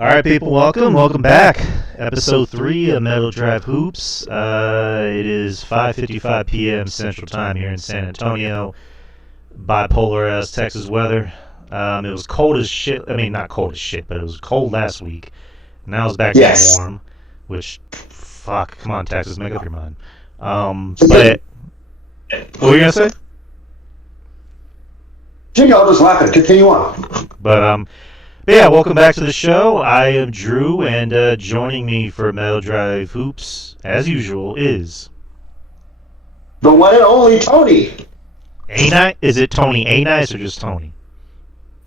All right, people, welcome back. Episode 3 of Metal Drive Hoops. It is 5:55 p.m. Central Time here in San Antonio. Bipolar as Texas weather. It was cold as shit. I mean, not cold as shit, but it was cold last week. Now it's back to warm, which, fuck, come on, Texas, make up your mind. But what were you gonna say? Y'all just laughing. Continue on. But yeah, welcome back to the show. I am Drew, and joining me for Metal Drive Hoops, as usual, is the one and only Tony. A-Nice? Is it Tony A-Nice or just Tony?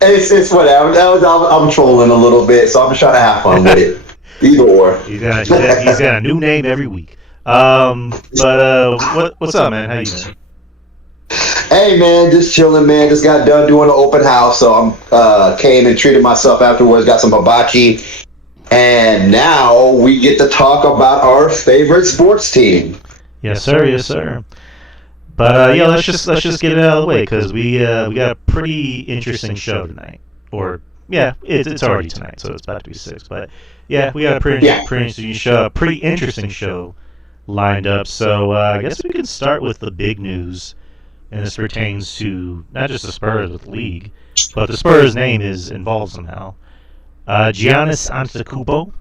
It's whatever. I'm trolling a little bit, so I'm just trying to have fun with it. Either or. He's got a new name every week. What's up, man? How you doing? Hey man, just chilling, man. Just got done doing an open house, so I'm came and treated myself afterwards. Got some hibachi, and now we get to talk about our favorite sports team. Yes, sir. Yes, sir. But yeah, let's just get it out of the way because we got a pretty interesting show tonight. Or yeah, it's already tonight, so it's about to be 6. But yeah, we got a pretty interesting show lined up. So I guess we can start with the big news. And this pertains to not just the Spurs with the league, but the Spurs name is involved somehow. Giannis Antetokounmpo,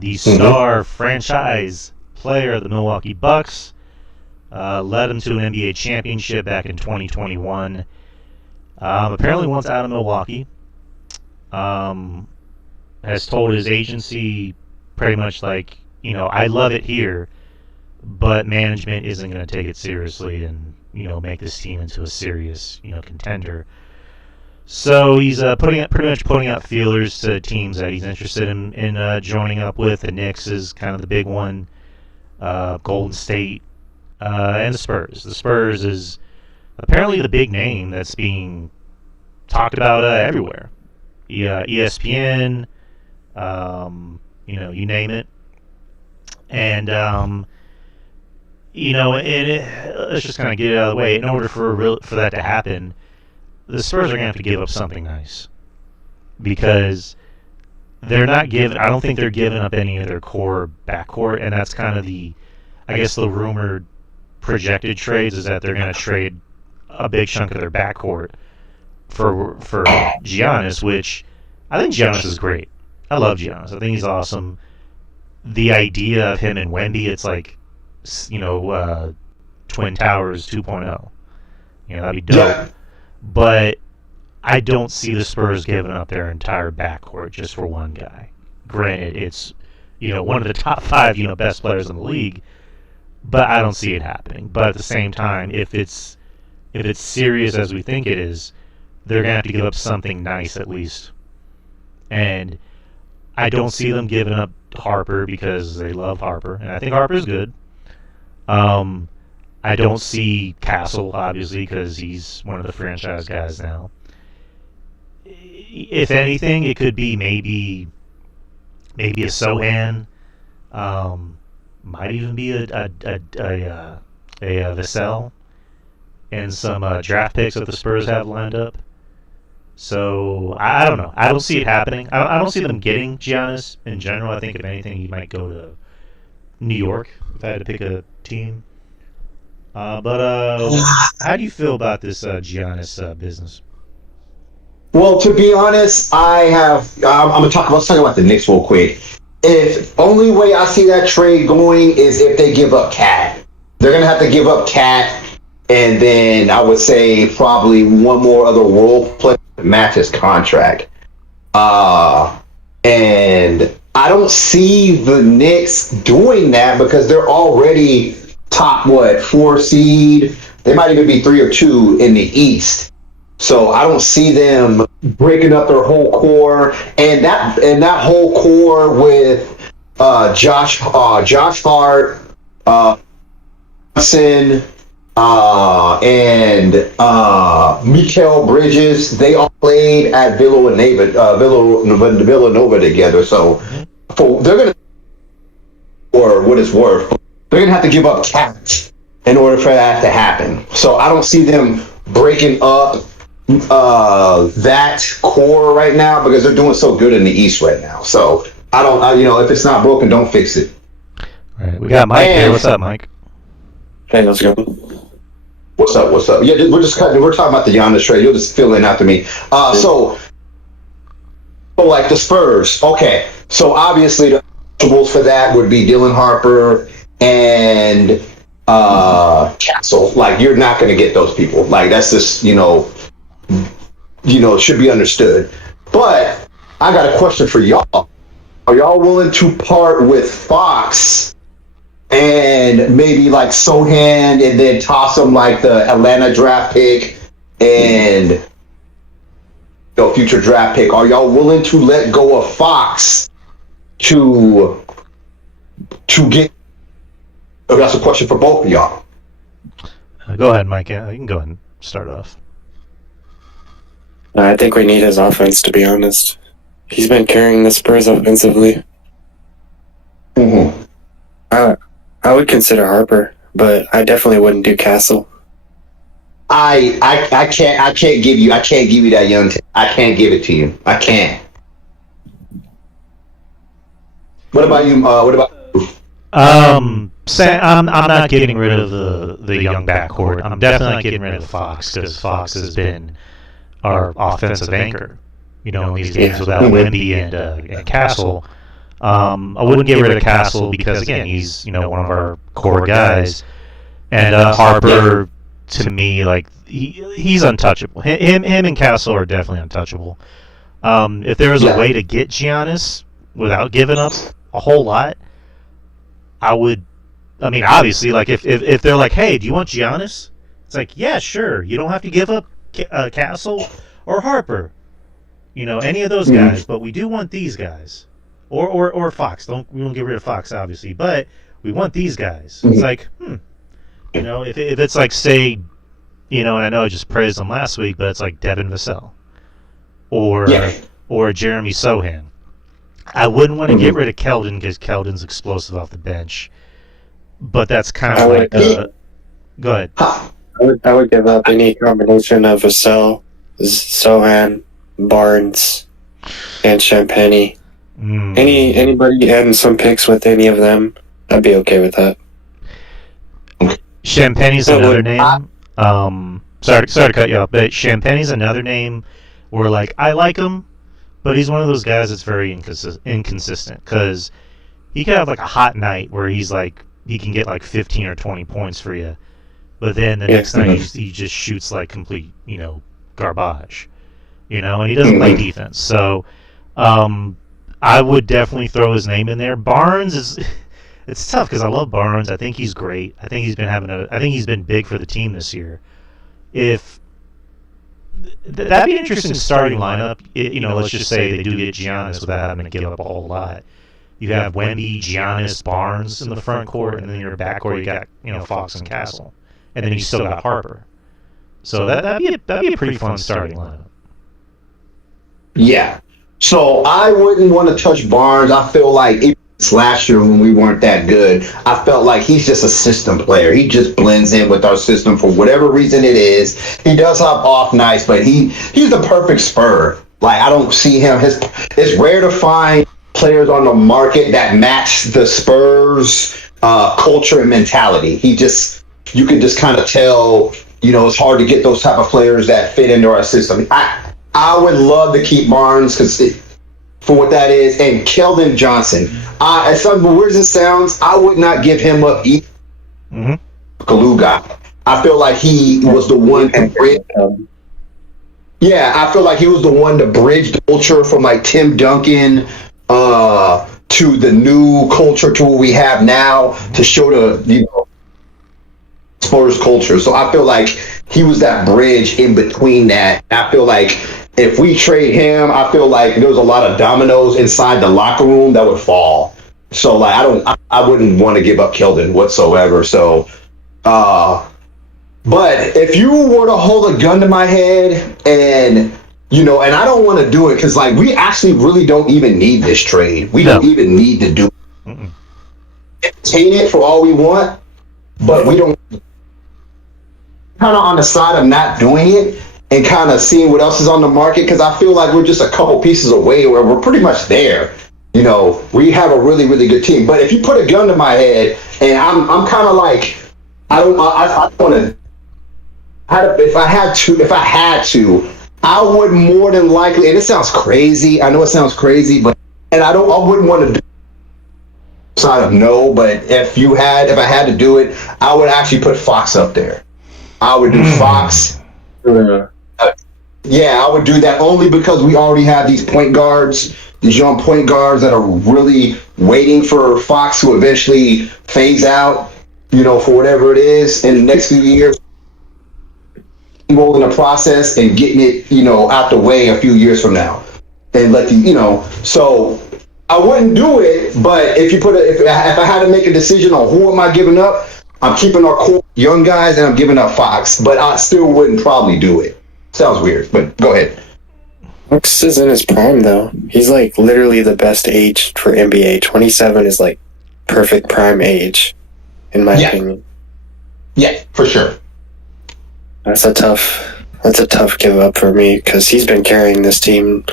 the star franchise player of the Milwaukee Bucks, led him to an NBA championship back in 2021. Apparently once out of Milwaukee, has told his agency pretty much like, I love it here, but management isn't going to take it seriously and make this team into a serious, contender. So he's pretty much putting out feelers to teams that he's interested in joining up with. The Knicks is kind of the big one. Golden State and the Spurs. The Spurs is apparently the big name that's being talked about everywhere. ESPN, you name it, and let's just kind of get it out of the way. In order for that to happen, the Spurs are going to have to give up something nice. Because they're not giving... I don't think they're giving up any of their core backcourt, and that's kind of the rumored projected trades is that they're going to trade a big chunk of their backcourt for Giannis, which I think Giannis is great. I love Giannis. I think he's awesome. The idea of him and Wemby, it's like... Twin Towers 2.0. That'd be dope. Yeah. But I don't see the Spurs giving up their entire backcourt just for one guy. Granted, it's one of the top 5 best players in the league, but I don't see it happening. But at the same time, if it's serious as we think it is, they're gonna have to give up something nice at least. And I don't see them giving up Harper because they love Harper, and I think Harper's good. I don't see Castle, obviously, because he's one of the franchise guys now. If anything, it could be maybe a Sohan. Might even be a Vassell, and some draft picks that the Spurs have lined up. So I don't know. I don't see it happening. I don't see them getting Giannis in general. I think if anything, he might go to New York if I had to pick a team. But how do you feel about this Giannis business? Well, to be honest, let's talk about the Knicks real quick. If only way I see that trade going is if they give up Cat. They're gonna have to give up Cat, and then I would say probably one more other role player to match his contract. And I don't see the Knicks doing that because they're already top 4 seed. They might even be 3 or 2 in the East. So I don't see them breaking up their whole core, and that whole core with Josh Hart, Johnson, and Mikal Bridges. They all played at Villanova together. So they're gonna, for what it's worth, they're gonna have to give up Cat in order for that to happen. So I don't see them breaking up that core right now because they're doing so good in the East right now. So I don't, if it's not broken, don't fix it. All right, we got Mike here. What's up, Mike? Hey, how's it going? What's up? What's up? Yeah, we're talking about the Giannis trade. You'll just fill in after me. So like the Spurs. Okay, so obviously the eligibles for that would be Dylan Harper and Castle. Like you're not going to get those people. Like that's just it should be understood. But I got a question for y'all. Are y'all willing to part with Fox and maybe like Sohan and then toss them like the Atlanta draft pick and future draft pick? Are y'all willing to let go of Fox to get? That's a question for both of y'all. Go ahead, Mike. Yeah, you can go ahead and start off. I think we need his offense, to be honest. He's been carrying the Spurs offensively. Mm-hmm. I would consider Harper, but I definitely wouldn't do Castle. I can't give you that young. I can't give it to you. I can't. What about you? What about? I'm not getting rid of the young backcourt. I'm definitely not getting rid of Fox because Fox has been our offensive anchor. In these games without Wemby and Castle. I wouldn't get rid of Castle because again he's one of our core guys, and Harper to me like he's untouchable. Him and Castle are definitely untouchable. If there was a way to get Giannis without giving up a whole lot, I would. I mean, obviously, like if they're like, hey, do you want Giannis? It's like, yeah, sure. You don't have to give up Castle or Harper. Any of those guys, but we do want these guys. Or Fox. We won't get rid of Fox, obviously, but we want these guys. It's like, if it's like, say, and I know I just praised him last week, but it's like Devin Vassell or Jeremy Sohan. I wouldn't want to get rid of Keldon because Keldon's explosive off the bench, but that's kind of like go ahead. I would give up any combination of Vassell, Sohan, Barnes, and Champagny. Anybody adding some picks with any of them, I'd be okay with that. Champagny's another name. Sorry to cut you off, but Champagny's another name where like I like him, but he's one of those guys that's very inconsistent because he could have like a hot night where he can get like 15 or 20 points for you, but then the next night he just shoots like complete garbage, and he doesn't play defense. So I would definitely throw his name in there. Barnes it's tough because I love Barnes. I think he's great. I think he's been big for the team this year. If that'd be an interesting starting lineup. Let's just say they do get Giannis without having to give up a whole lot. You have Wemby, Giannis, Barnes in the front court, and then in your back court you got Fox and Castle, and then you still got Harper. So that'd be a pretty fun starting lineup. Yeah. So I wouldn't want to touch Barnes. I feel like last year when we weren't that good, I felt like he's just a system player. He just blends in with our system for whatever reason it is. He does have off nights, but he's the perfect Spur. Like I don't see him. It's rare to find players on the market that match the Spurs culture and mentality. You can just kind of tell. It's hard to get those type of players that fit into our system. I would love to keep Barnes for what that is, and Keldon Johnson. As weird as it sounds, I would not give him up either. Glue guy. I feel like he was the one to bridge. Yeah, I feel like he was the one to bridge the culture from like Tim Duncan to the new culture to what we have now to show the Spurs culture. So I feel like he was that bridge in between that. I feel like if we trade him, I feel like there's a lot of dominoes inside the locker room that would fall. So like I wouldn't want to give up Keldon whatsoever. So but if you were to hold a gun to my head and and I don't want to do it because like we actually really don't even need this trade. We don't even need to do it. Entertain it for all we want, but we don't kind of on the side of not doing it and kind of seeing what else is on the market, because I feel like we're just a couple pieces away where we're pretty much there. You know, we have a really, really good team. But if you put a gun to my head, and I'm kind of like, I want to. If I had to, I would more than likely. And it sounds crazy. I know it sounds crazy, but I wouldn't want to do side of no. But if I had to do it, I would actually put Fox up there. I would do Fox. Yeah, I would do that only because we already have these point guards, these young point guards that are really waiting for Fox to eventually phase out, you know, for whatever it is in the next few years. Rolling the process and getting it, you know, out the way a few years from now. And so I wouldn't do it, but if I had to make a decision on who am I giving up, I'm keeping our core young guys and I'm giving up Fox, but I still wouldn't probably do it. Sounds weird, but go ahead. Fox is in his prime, though. He's like literally the best age for NBA. 27 is like perfect prime age, in my opinion. Yeah, for sure. That's a tough give up for me because he's been carrying this team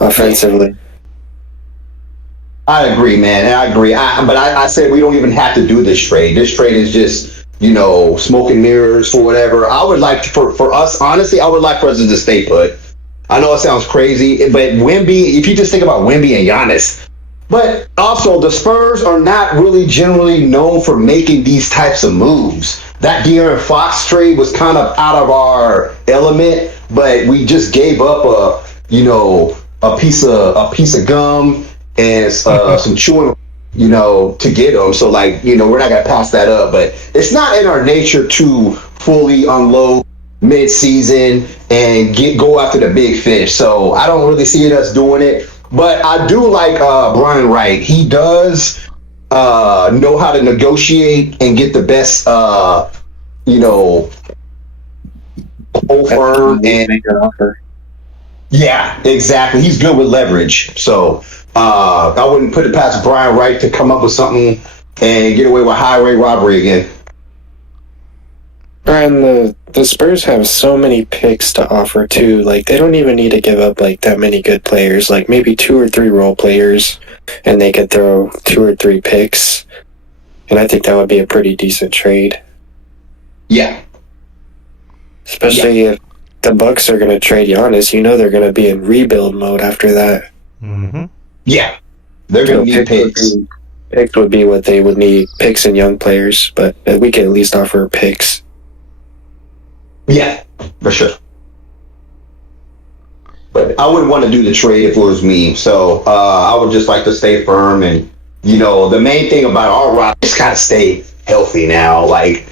offensively. I agree, man. I agree. But I said we don't even have to do this trade. This trade is just, you know, smoke and mirrors for whatever. I would like for us, honestly, I would like for us to just stay put. I know it sounds crazy, but Wemby, if you just think about Wemby and Giannis, but also the Spurs are not really generally known for making these types of moves. That De'Aaron Fox trade was kind of out of our element, but we just gave up a piece of gum and some chewing, you know, to get them. So like, you know, we're not gonna pass that up. But it's not in our nature to fully unload mid-season and go after the big fish. So I don't really see us doing it. But I do like Brian Wright. He does know how to negotiate and get the best, you know, whole firm and make an offer. Yeah, exactly. He's good with leverage. So I wouldn't put it past Brian Wright to come up with something and get away with highway robbery again. And the Spurs have so many picks to offer too. Like they don't even need to give up like that many good players. Like maybe 2 or 3 role players, and they could throw 2 or 3 picks. And I think that would be a pretty decent trade. Yeah. Especially if the Bucks are going to trade Giannis, you know they're going to be in rebuild mode after that. Mm-hmm. Yeah. They're going to need picks. Picks would be what they would need, picks and young players, but we can at least offer picks. Yeah, for sure. But I wouldn't want to do the trade if it was me. So I would just like to stay firm. And, you know, the main thing about R.I.P. is got to stay healthy now. Like,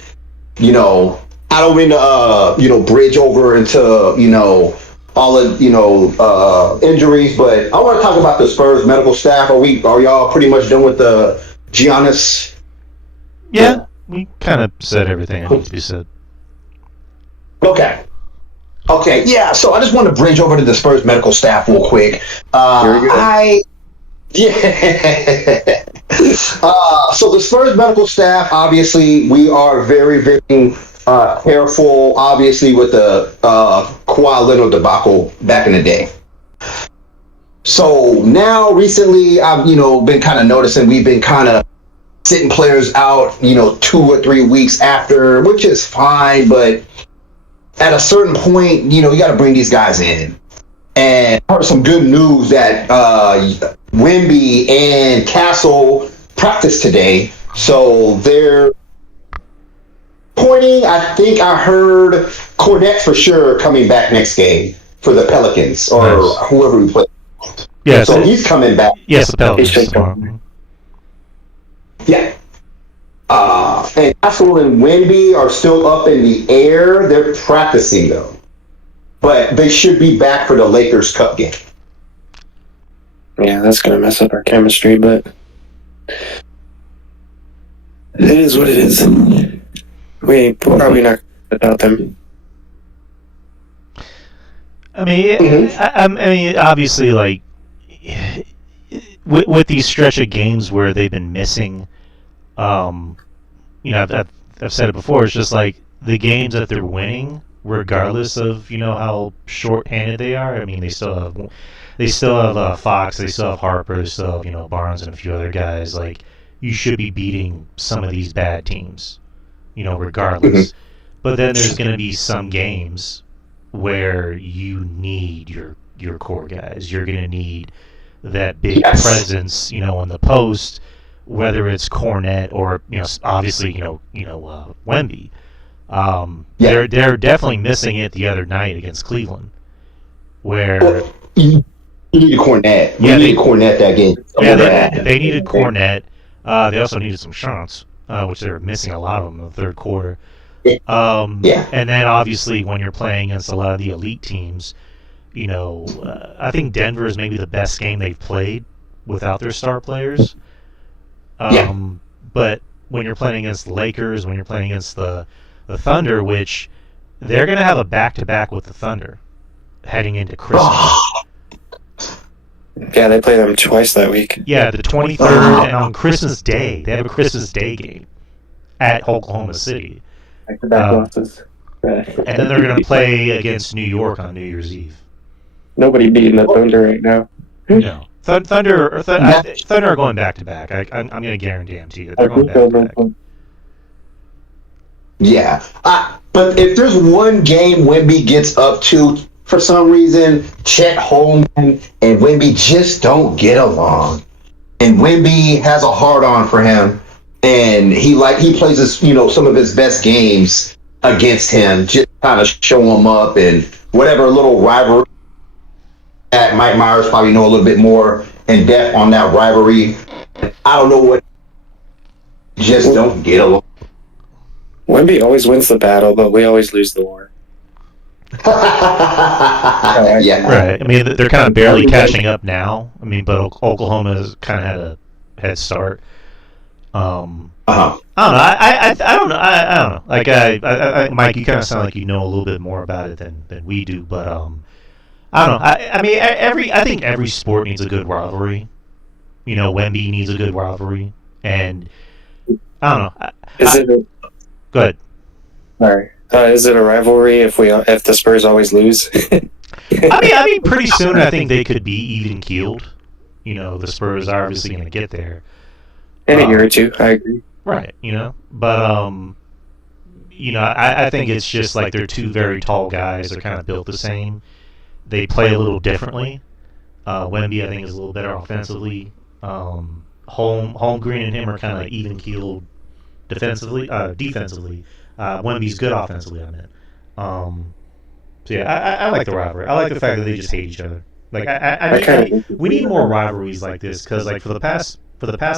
you know, I don't mean to, you know, bridge over into, you know, all of, you know, injuries. But I want to talk about the Spurs medical staff. Are y'all pretty much done with the Giannis? Yeah, we kind of said everything that needs to be said. Okay, yeah. So I just want to bridge over to the Spurs medical staff real quick. So the Spurs medical staff, obviously, we are very, very careful, obviously, with the Kawhi Leonard debacle back in the day. So now, recently, I've, you know, been kind of noticing we've been kind of sitting players out, you know, 2 or 3 weeks after, which is fine, but at a certain point, you know, you got to bring these guys in. And I heard some good news that Wemby and Castle practiced today. So they're pointing, I think I heard Cornette for sure coming back next game for the Pelicans or whoever we play. Yeah, so he's coming back. Yes, the Pelicans. Yeah. And Castle and Wemby are still up in the air. They're practicing, though. But they should be back for the Lakers Cup game. Yeah, that's going to mess up our chemistry, but it is what it is. We're probably not without them. I mean, I mean, obviously, like, with these stretch of games where they've been missing, you know, I've said it before. It's just like the games that they're winning regardless of how short-handed they are. I mean, they still have Fox, they still have Harper, they still have Barnes and a few other guys. Like, you should be beating some of these bad teams, regardless. But then there's going to be some games where you need your core guys. You're going to need that big presence, on the post, whether it's Cornette or obviously Wemby. They're definitely missing it the other night against Cleveland, where you needed Cornette. We needed Cornette that game. They needed Cornette. They also needed some shots, which they were missing a lot of them in the third quarter. And then obviously when you're playing against a lot of the elite teams, I think Denver is maybe the best game they've played without their star players. But when you're playing against the Lakers, when you're playing against the Thunder, which they're going to have a back-to-back with the Thunder heading into Christmas. Yeah, they play them twice that week. Yeah, the 23rd, and on Christmas Day. They have a Christmas Day game at Oklahoma City. Back-to-back losses. And then they're going to play against New York on New Year's Eve. Nobody beating the Thunder right now. No. Thunder are going back-to-back. I'm going to guarantee you that they're going back-to-back. Yeah. But if there's one game Wemby gets up to, for some reason, Chet Holmgren and Wemby just don't get along. And Wemby has a hard-on for him. And he plays his, some of his best games against him, just kind of show him up and whatever little rivalry that Mike Myers probably know a little bit more in depth on that rivalry. I don't know what, just don't get along. Wemby always wins the battle, but we always lose the war. Yeah. Right. I mean, they're kind of barely catching up now. I mean, but Oklahoma's kind of had a head start. I don't know. I don't know. I don't know. Like, Mike, you kind of sound like you know a little bit more about it than we do. But I don't know. I mean, I think every sport needs a good rivalry. Wemby needs a good rivalry, and I don't know. Go ahead. Sorry. Is it a rivalry if the Spurs always lose? I mean, pretty soon I think they could be even keeled. The Spurs are obviously going to get there. In a year or two, I agree. Right, but I think it's just like they're two very tall guys. They're kind of built the same. They play a little differently. Wemby, I think, is a little better offensively. Holmgren and him are kind of like even keeled defensively. Wemby's good offensively, I meant. So yeah, I like the rivalry. I like the fact that they just hate each other. Like we need more rivalries like this because like for the past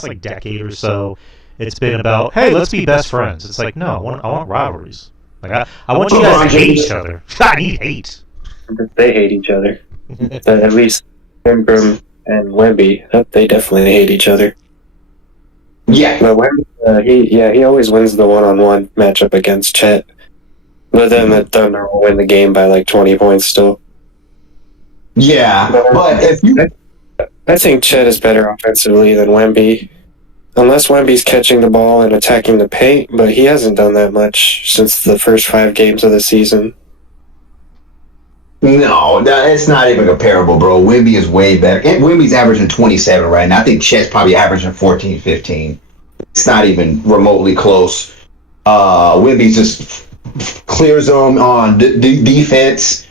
like decade or so, it's been about, hey, let's be best friends. It's like, no, I want rivalries. Like I want you guys to hate each other. I need hate. They hate each other. At least Ingram and Wemby, they definitely hate each other. Yeah. But Wemby, he always wins the one-on-one matchup against Chet. But then the Thunder will win the game by like 20 points still. Yeah, but if you... I think Chet is better offensively than Wemby. Unless Wemby's catching the ball and attacking the paint, but he hasn't done that much since the first 5 games of the season. No, it's not even comparable, bro. Wemby is way better. And Wemby's averaging 27 right now. I think Chet's probably averaging 14, 15. It's not even remotely close. Wemby's just clear zone on defense.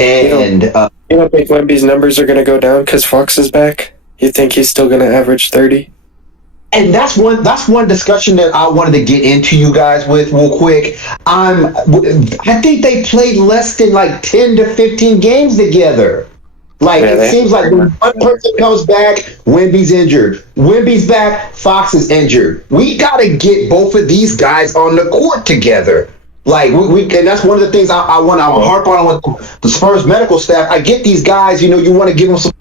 And you don't think Wemby's numbers are going to go down because Fox is back? You think he's still going to average 30? And that's one discussion that I wanted to get into you guys with real quick. I think they played less than like 10 to 15 games together. Like, it seems like when one person comes back, Wemby's injured. Wemby's back, Fox is injured. We got to get both of these guys on the court together. Like, and that's one of the things I want to harp on with the Spurs medical staff. I get these guys, you want to give them some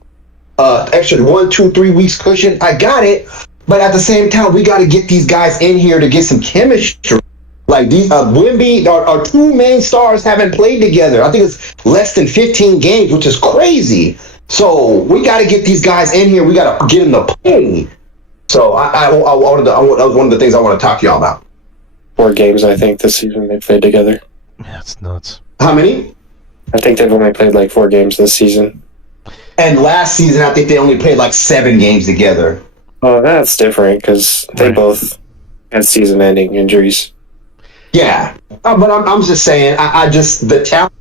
extra 1, 2, 3 weeks cushion. I got it. But at the same time, we got to get these guys in here to get some chemistry. Like these, Wemby, our 2 main stars haven't played together. I think it's less than 15 games, which is crazy. So we got to get these guys in here. We got to get in the paint. So that was one of the things I want to talk to y'all about. 4 games, I think, this season they played together. Yeah, it's nuts. How many? I think they've only played like 4 games this season. And last season, I think they only played like 7 games together. Oh, that's different because they both had season-ending injuries. Yeah, but I'm just saying, I just the talent.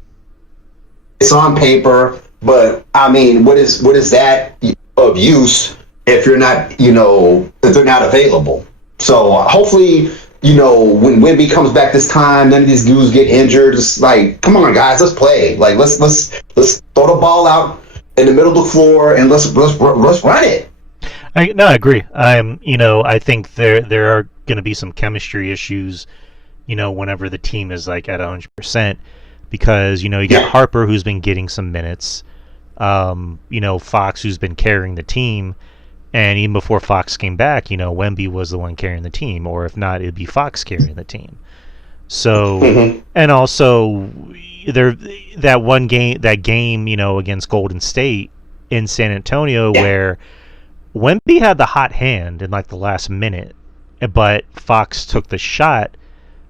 It's on paper, but I mean, what is that of use if you're not, if they're not available? So hopefully, when Wemby comes back this time, none of these dudes get injured. It's like, come on, guys, let's play. Like, let's throw the ball out in the middle of the floor and let's run it. I agree. I think there are going to be some chemistry issues, whenever the team is like at 100%, because you got Harper who's been getting some minutes, Fox who's been carrying the team, and even before Fox came back, Wemby was the one carrying the team, or if not, it'd be Fox carrying the team. So, and also that game, against Golden State in San Antonio, where Wemby had the hot hand in like the last minute, but Fox took the shot,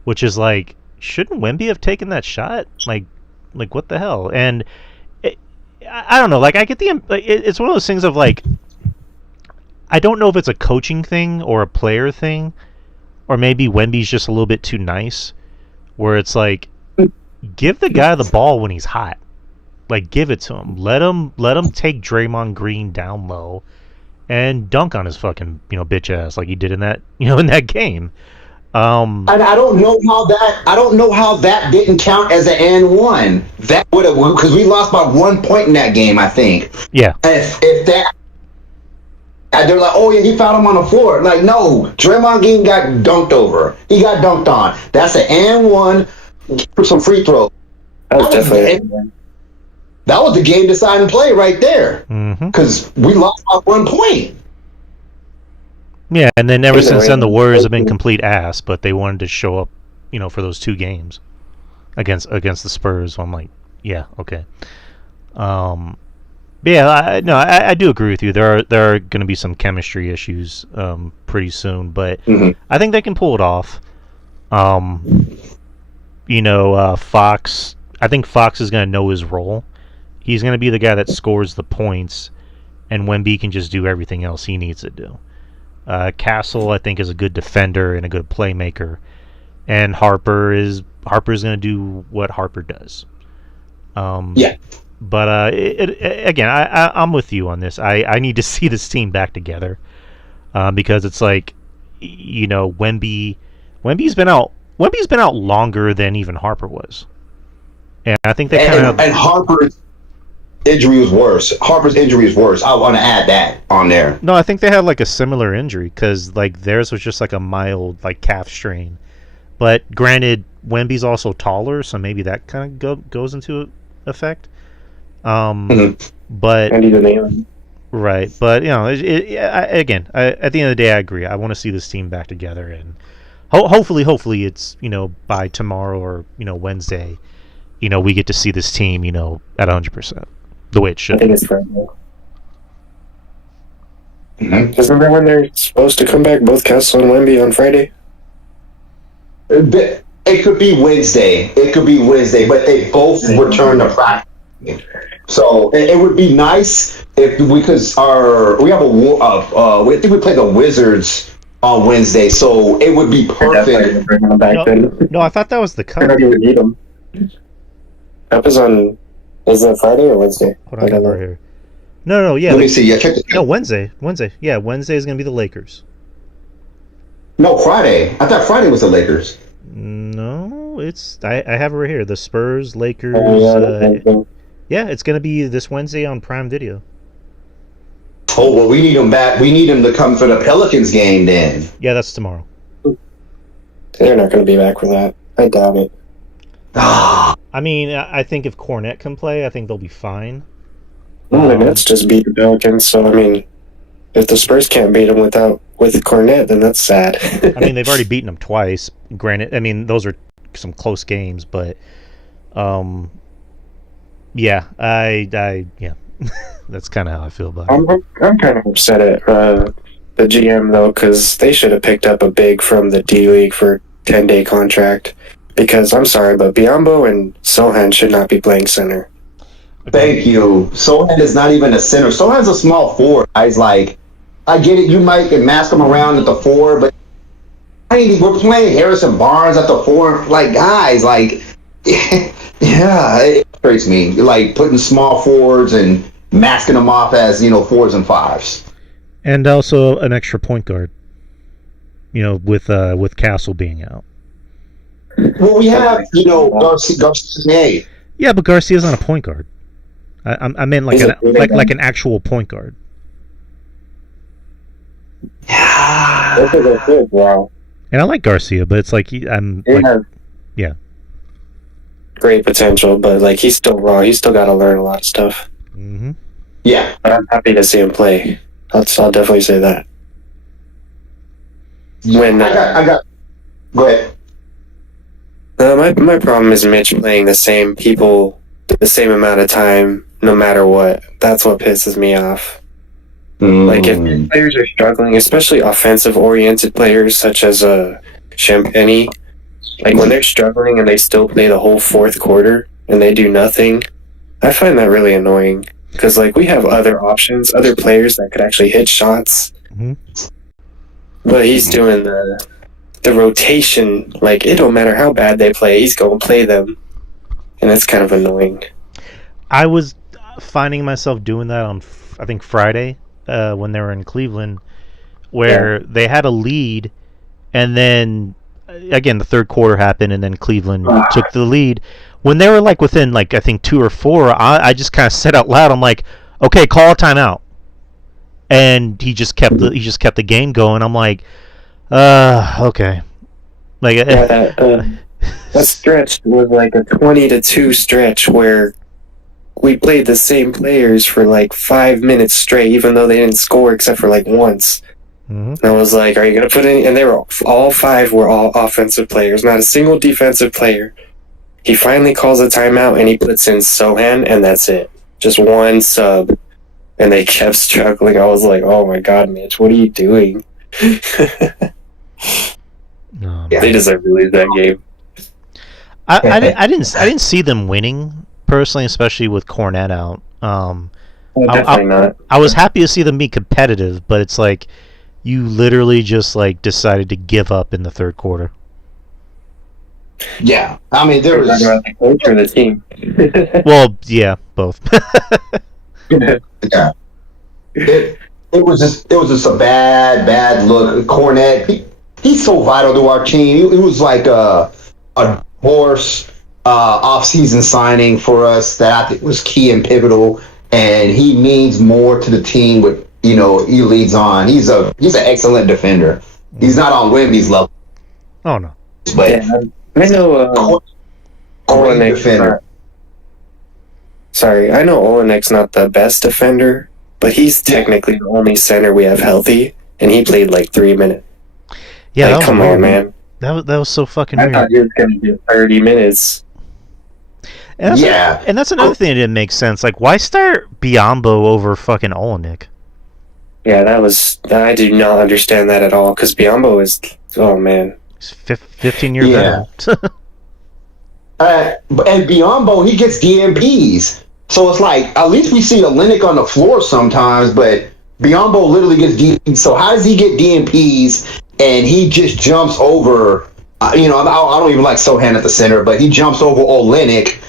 which is like, shouldn't Wemby have taken that shot? Like what the hell? And I don't know. Like, I get it's one of those things of like, I don't know if it's a coaching thing or a player thing, or maybe Wemby's just a little bit too nice, where it's like, give the guy the ball when he's hot. Like, give it to him. Let him take Draymond Green down low and dunk on his fucking bitch ass like he did in that in that game. And I don't know how that didn't count as an and one. That would have, because we lost by 1 point in that game, I think. Yeah. If that, and they're like, oh yeah, he fouled him on the floor. Like, no, Draymond Green got dunked over. He got dunked on. That's an and one for some free throws. That was definitely. That was the game deciding play right there. Because we lost by 1 point. Yeah, and then ever since then, the Warriors have been complete ass, but they wanted to show up, for those 2 games against the Spurs. So I'm like, yeah, okay. But yeah, I do agree with you. There are going to be some chemistry issues pretty soon, but I think they can pull it off. Fox. I think Fox is going to know his role. He's going to be the guy that scores the points, and Wemby can just do everything else he needs to do. Castle, I think, is a good defender and a good playmaker, and Harper's going to do what Harper does. But again, I'm with you on this. I need to see this team back together, because it's like, Wemby's been out longer than even Harper was, and I think they kind of, and Harper's injury was worse. Harper's injury is worse. I want to add that on there. No, I think they had like a similar injury, because like theirs was just like a mild like calf strain. But granted, Wemby's also taller, so maybe that kind of goes into effect. But and he's an alien. Right, but again, at the end of the day, I agree. I want to see this team back together, and hopefully it's by tomorrow or Wednesday, we get to see this team at 100%, the way it should. I think it's Friday. Because remember when they're supposed to come back, both Castle and Wemby, on Friday? It could be Wednesday. But they both return to practice. So it would be nice if I think we play the Wizards on Wednesday, so it would be perfect. No, I thought that was the Cup. I don't even need them. Cup is that Friday or Wednesday? Hold on, over here. No, yeah. Let me see. Yeah, check the. No, Wednesday. Yeah, Wednesday is going to be the Lakers. No, Friday. I thought Friday was the Lakers. No, it's I have it right here. The Spurs, Lakers. Yeah, it's going to be this Wednesday on Prime Video. Oh, well, we need them back. We need them to come for the Pelicans game then. Yeah, that's tomorrow. They're not going to be back for that. I doubt it. I mean, I think if Cornette can play, I think they'll be fine. Well, the Nets just beat the Pelicans, so, I mean, if the Spurs can't beat them with Cornette, then that's sad. I mean, they've already beaten them twice. Granted, I mean, those are some close games, but... Yeah, yeah, that's kind of how I feel about it. I'm kind of upset at the GM though, because they should have picked up a big from the D League for 10-day contract, because I'm sorry, but Biombo and Sohan should not be playing center. Thank you. Sohan is not even a center. Sohan's a small forward. Guys, like, I get it. You might mask him around at the 4, but we're playing Harrison Barnes at the 4. Like, guys, like, yeah, it frustrates me. Like, putting small forwards and masking them off as, 4s and 5s. And also an extra point guard. With Castle being out. Well, we have, Garcia. Yeah, but Garcia's not a point guard. I meant like an actual point guard. Yeah. Wow. And I like Garcia, but it's like yeah. Great potential, but like he's still raw. He's still got to learn a lot of stuff. Mm-hmm. Yeah. But I'm happy to see him play. I'll definitely say that. When I got. Go ahead. My problem is Mitch playing the same people the same amount of time, no matter what. That's what pisses me off. Like if players are struggling, especially offensive-oriented players such as Champagny, like when they're struggling and they still play the whole fourth quarter and they do nothing, I find that really annoying. Because like we have other options, other players that could actually hit shots, but he's doing the rotation. Like it don't matter how bad they play, he's going to play them, and that's kind of annoying. I was finding myself doing that on I think Friday. When they were in Cleveland, where they had a lead, and then again the third quarter happened, and then Cleveland took the lead. When they were like within I think 2 or 4, I just kind of said out loud, I'm like, okay, call a timeout, and he just kept the game going. I'm like, okay, like that stretch was like a 20-2 stretch where we played the same players for like 5 minutes straight, even though they didn't score except for like once. And I was like, are you going to put any? And they were all 5 were all offensive players, not a single defensive player. He finally calls a timeout and he puts in Sohan, and that's it. Just one sub. And they kept struggling. I was like, oh my God, Mitch, what are you doing? They deserve to lose that game. I didn't see them winning. Personally, especially with Cornette out, Definitely not. I was happy to see them be competitive, but it's like you literally just like decided to give up in the third quarter. Yeah, I mean there was about the coach or the team. Well, yeah, both. Yeah, it was just a bad look. Cornette, he's so vital to our team. It was like a horse. Off-season signing for us that I think was key and pivotal, and he means more to the team. With he leads on. He's an excellent defender. He's not on Wemby's level. Oh no, but yeah, I know Olenek's Sorry, I know Olenek's not the best defender, but he's technically the only center we have healthy, and he played like 3 minutes. Yeah, like, come on, man. That was so fucking weird. I thought he was going to get 30 minutes. And that's another thing that didn't make sense. Like, why start Biombo over fucking Olenek? Yeah, I do not understand that at all, because Biombo is, oh man. He's 15-year veteran. And Biombo, he gets DMPs. So it's like, at least we see Olenek on the floor sometimes, but Biombo literally gets DMPs. So how does he get DMPs and he just jumps over, I don't even like Sohan at the center, but he jumps over Olenek,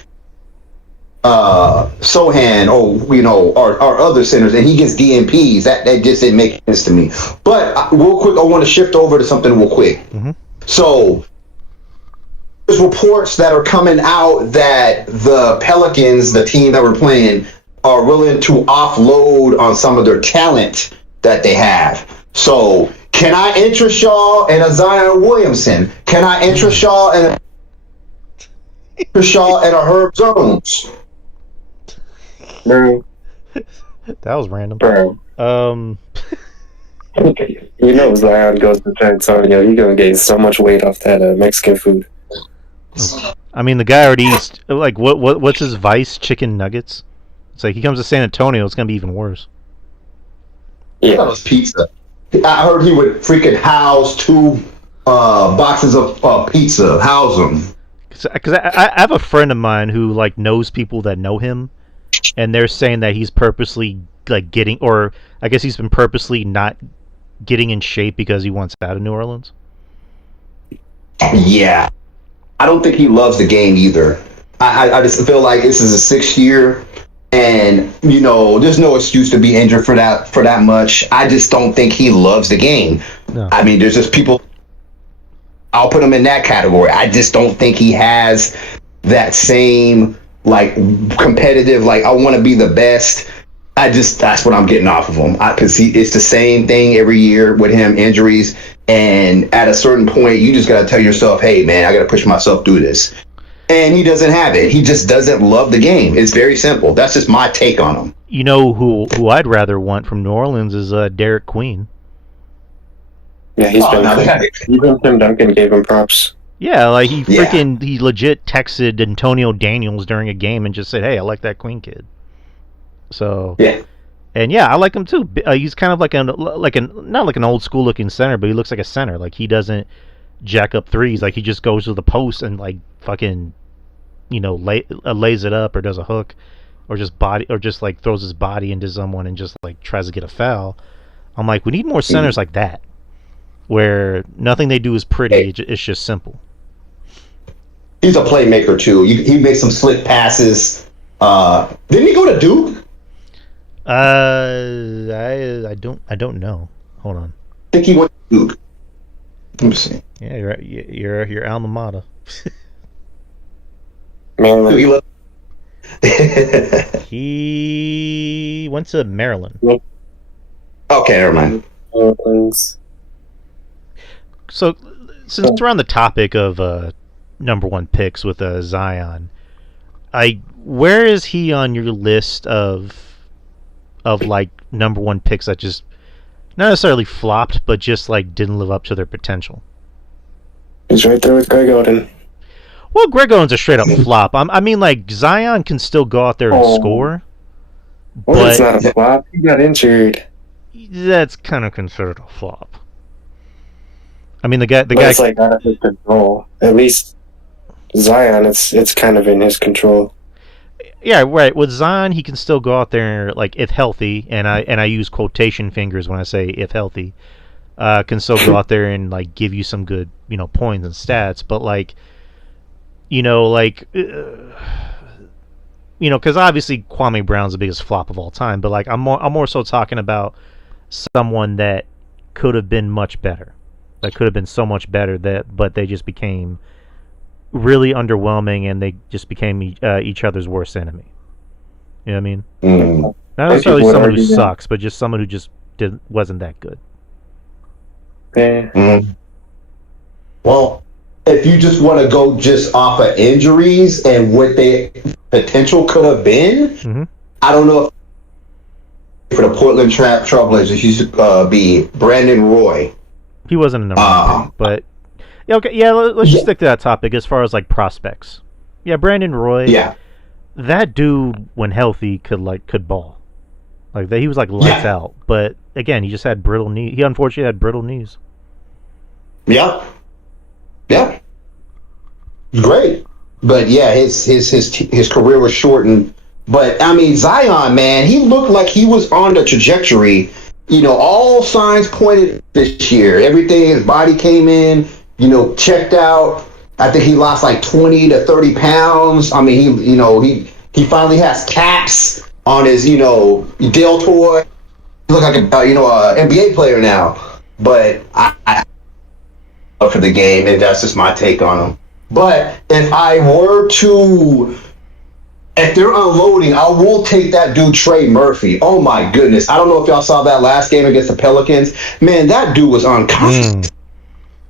Sohan, our other centers, and he gets DMPs. That just didn't make sense to me. But real quick, I want to shift over to something real quick. So there's reports that are coming out that the Pelicans, the team that we're playing, are willing to offload on some of their talent that they have. So can I interest y'all in a Zion Williamson? Can I interest y'all in a Herb Jones? Bro. That was random. Bro. Zion goes to San Antonio, you're going to gain so much weight off that Mexican food. I mean, the guy already eats, like, what's his vice? Chicken nuggets? It's like, he comes to San Antonio, it's going to be even worse. Yeah. That was pizza. I heard he would freaking house 2 boxes of pizza. House them. because I have a friend of mine who like knows people that know him, and they're saying that he's purposely like getting, or I guess he's been purposely not getting in shape because he wants out of New Orleans. Yeah, I don't think he loves the game either. I just feel like this is a 6th year, and there's no excuse to be injured for that much. I just don't think he loves the game. No. I mean, there's just people. I'll put him in that category. I just don't think he has that same like competitive, like I want to be the best. That's what I'm getting off of him, because it's the same thing every year with him, injuries, and at a certain point you just got to tell yourself, hey man, I got to push myself through this. And he doesn't have it. He just doesn't love the game. It's very simple. That's just my take on him. You know who I'd rather want from New Orleans is Derek Queen. Yeah, even Tim Duncan gave him props. Yeah, like he legit texted Antonio Daniels during a game and just said, "Hey, I like that Queen kid." So yeah, and yeah, I like him too. He's kind of like not like an old school looking center, but he looks like a center. Like he doesn't jack up threes. Like he just goes to the post and like fucking, lays it up or does a hook, or just like throws his body into someone and just like tries to get a foul. I'm like, we need more centers like that, where nothing they do is pretty. It's just simple. He's a playmaker too. He makes some slick passes. Didn't he go to Duke? I don't know. Hold on. I think he went to Duke. Let me see. Yeah, you're right. Your alma mater. Man, he went to Maryland. Okay, never mind. So, since we're on the topic of number one picks with Zion, where is he on your list of like number one picks that just not necessarily flopped, but just like didn't live up to their potential? He's right there with Greg Oden. Well, Greg Oden's a straight up flop. I mean, like Zion can still go out there and score, but it's not a flop. He got injured. That's kind of considered a flop. I mean, the guy. It's like out of his control. At least Zion, it's kind of in his control. Yeah, right. With Zion, he can still go out there, like if healthy, and I use quotation fingers when I say if healthy, can still go out there and like give you some good points and stats. But like, because obviously Kwame Brown's the biggest flop of all time. But like, I'm more so talking about someone that could have been much better. That could have been so much better but they just became really underwhelming, and they just became each other's worst enemy. You know what I mean? Mm. Not necessarily someone who sucks, but just someone who just wasn't that good. Yeah. Mm. Well, if you just want to go just off of injuries and what their potential could have been, I don't know if for the Portland Trailblazers, he should be Brandon Roy. He wasn't a number one pick, but yeah, okay, yeah. Let's just stick to that topic as far as like prospects. Yeah, Brandon Roy. Yeah, that dude when healthy could ball. Like he was like lights out, but again, he just had brittle knee. He unfortunately had brittle knees. Yeah. Great, but yeah, his career was shortened. But I mean, Zion, man, he looked like he was on the trajectory. All signs pointed this year. Everything, his body came in, checked out. I think he lost like 20 to 30 pounds. I mean, he finally has caps on his, deltoid. He looked like a NBA player now. But I for the game, and that's just my take on him. But if they're unloading, I will take that dude, Trey Murphy. Oh my goodness. I don't know if y'all saw that last game against the Pelicans. Man, that dude was unconscious.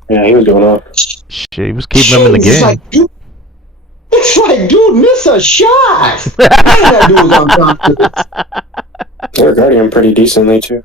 Yeah, he was going off. Shit, he was keeping him in the game. It's like, dude, miss a shot. Man, that dude was unconscious. They're guarding him pretty decently, too.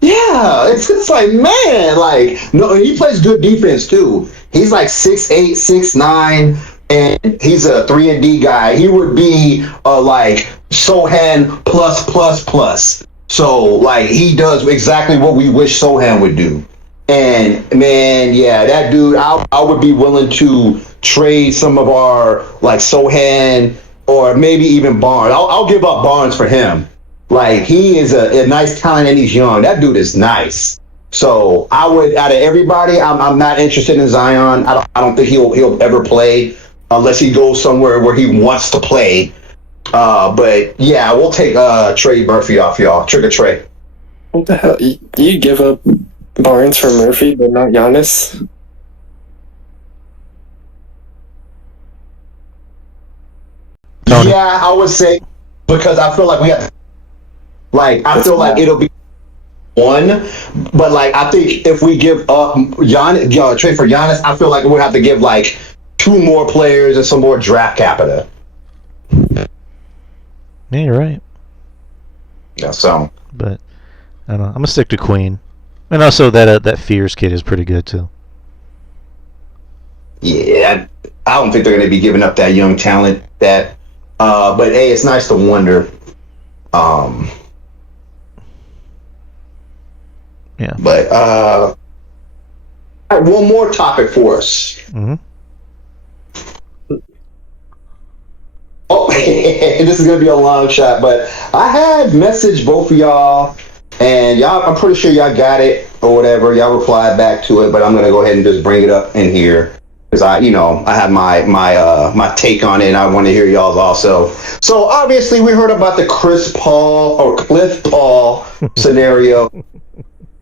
Yeah, it's like, man, like, no, he plays good defense, too. He's like 6'8", 6'9", and he's a 3-and-D guy. He would be like Sohan plus. So like he does exactly what we wish Sohan would do. And man, yeah, that dude, I would be willing to trade some of our like Sohan or maybe even Barnes. I'll give up Barnes for him. Like he is a nice talent and he's young. That dude is nice. So I would, out of everybody, I'm not interested in Zion. I don't think he'll ever play unless he goes somewhere where he wants to play. But yeah, we'll take Trey Murphy off y'all. Trigger Trey. What the hell? You give up Barnes for Murphy, but not Giannis? Tony. Yeah, I would say because I feel like we have, like, I feel like it'll be one, but like I think if we give up trade for Giannis, I feel like we'll have to give like 2 more players and some more draft capital. Yeah, you're right. Yeah, so. But I don't know. I'm gonna stick to Queen, and also that Fears kid is pretty good too. Yeah, I don't think they're going to be giving up that young talent. But hey, it's nice to wonder. Yeah. But all right, one more topic for us. Mm-hmm. Oh, this is going to be a long shot, but I had messaged both of y'all, and y'all, I'm pretty sure y'all got it or whatever. Y'all replied back to it, but I'm going to go ahead and just bring it up in here because I have my take on it, and I want to hear y'all's also. So obviously, we heard about the Cliff Paul scenario.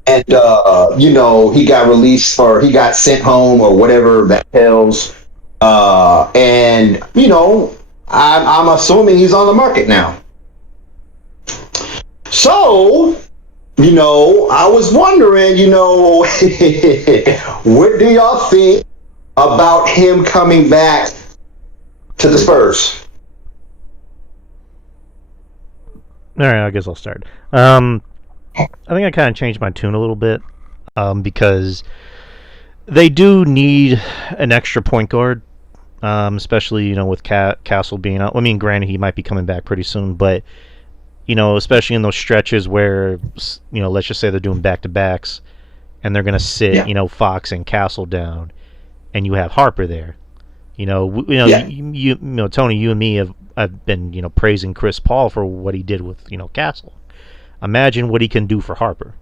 And, he got released or he got sent home or whatever that tells. And, I'm assuming he's on the market now. So, I was wondering, what do y'all think about him coming back to the Spurs? All right, I guess I'll start. I think I kind of changed my tune a little bit because they do need an extra point guard, especially with Castle being out. I mean, granted, he might be coming back pretty soon, but especially in those stretches where let's just say they're doing back-to-backs and they're going to sit Fox and Castle down, and you have Harper there. Tony, you and me have been praising Chris Paul for what he did with Castle. Imagine what he can do for Harper.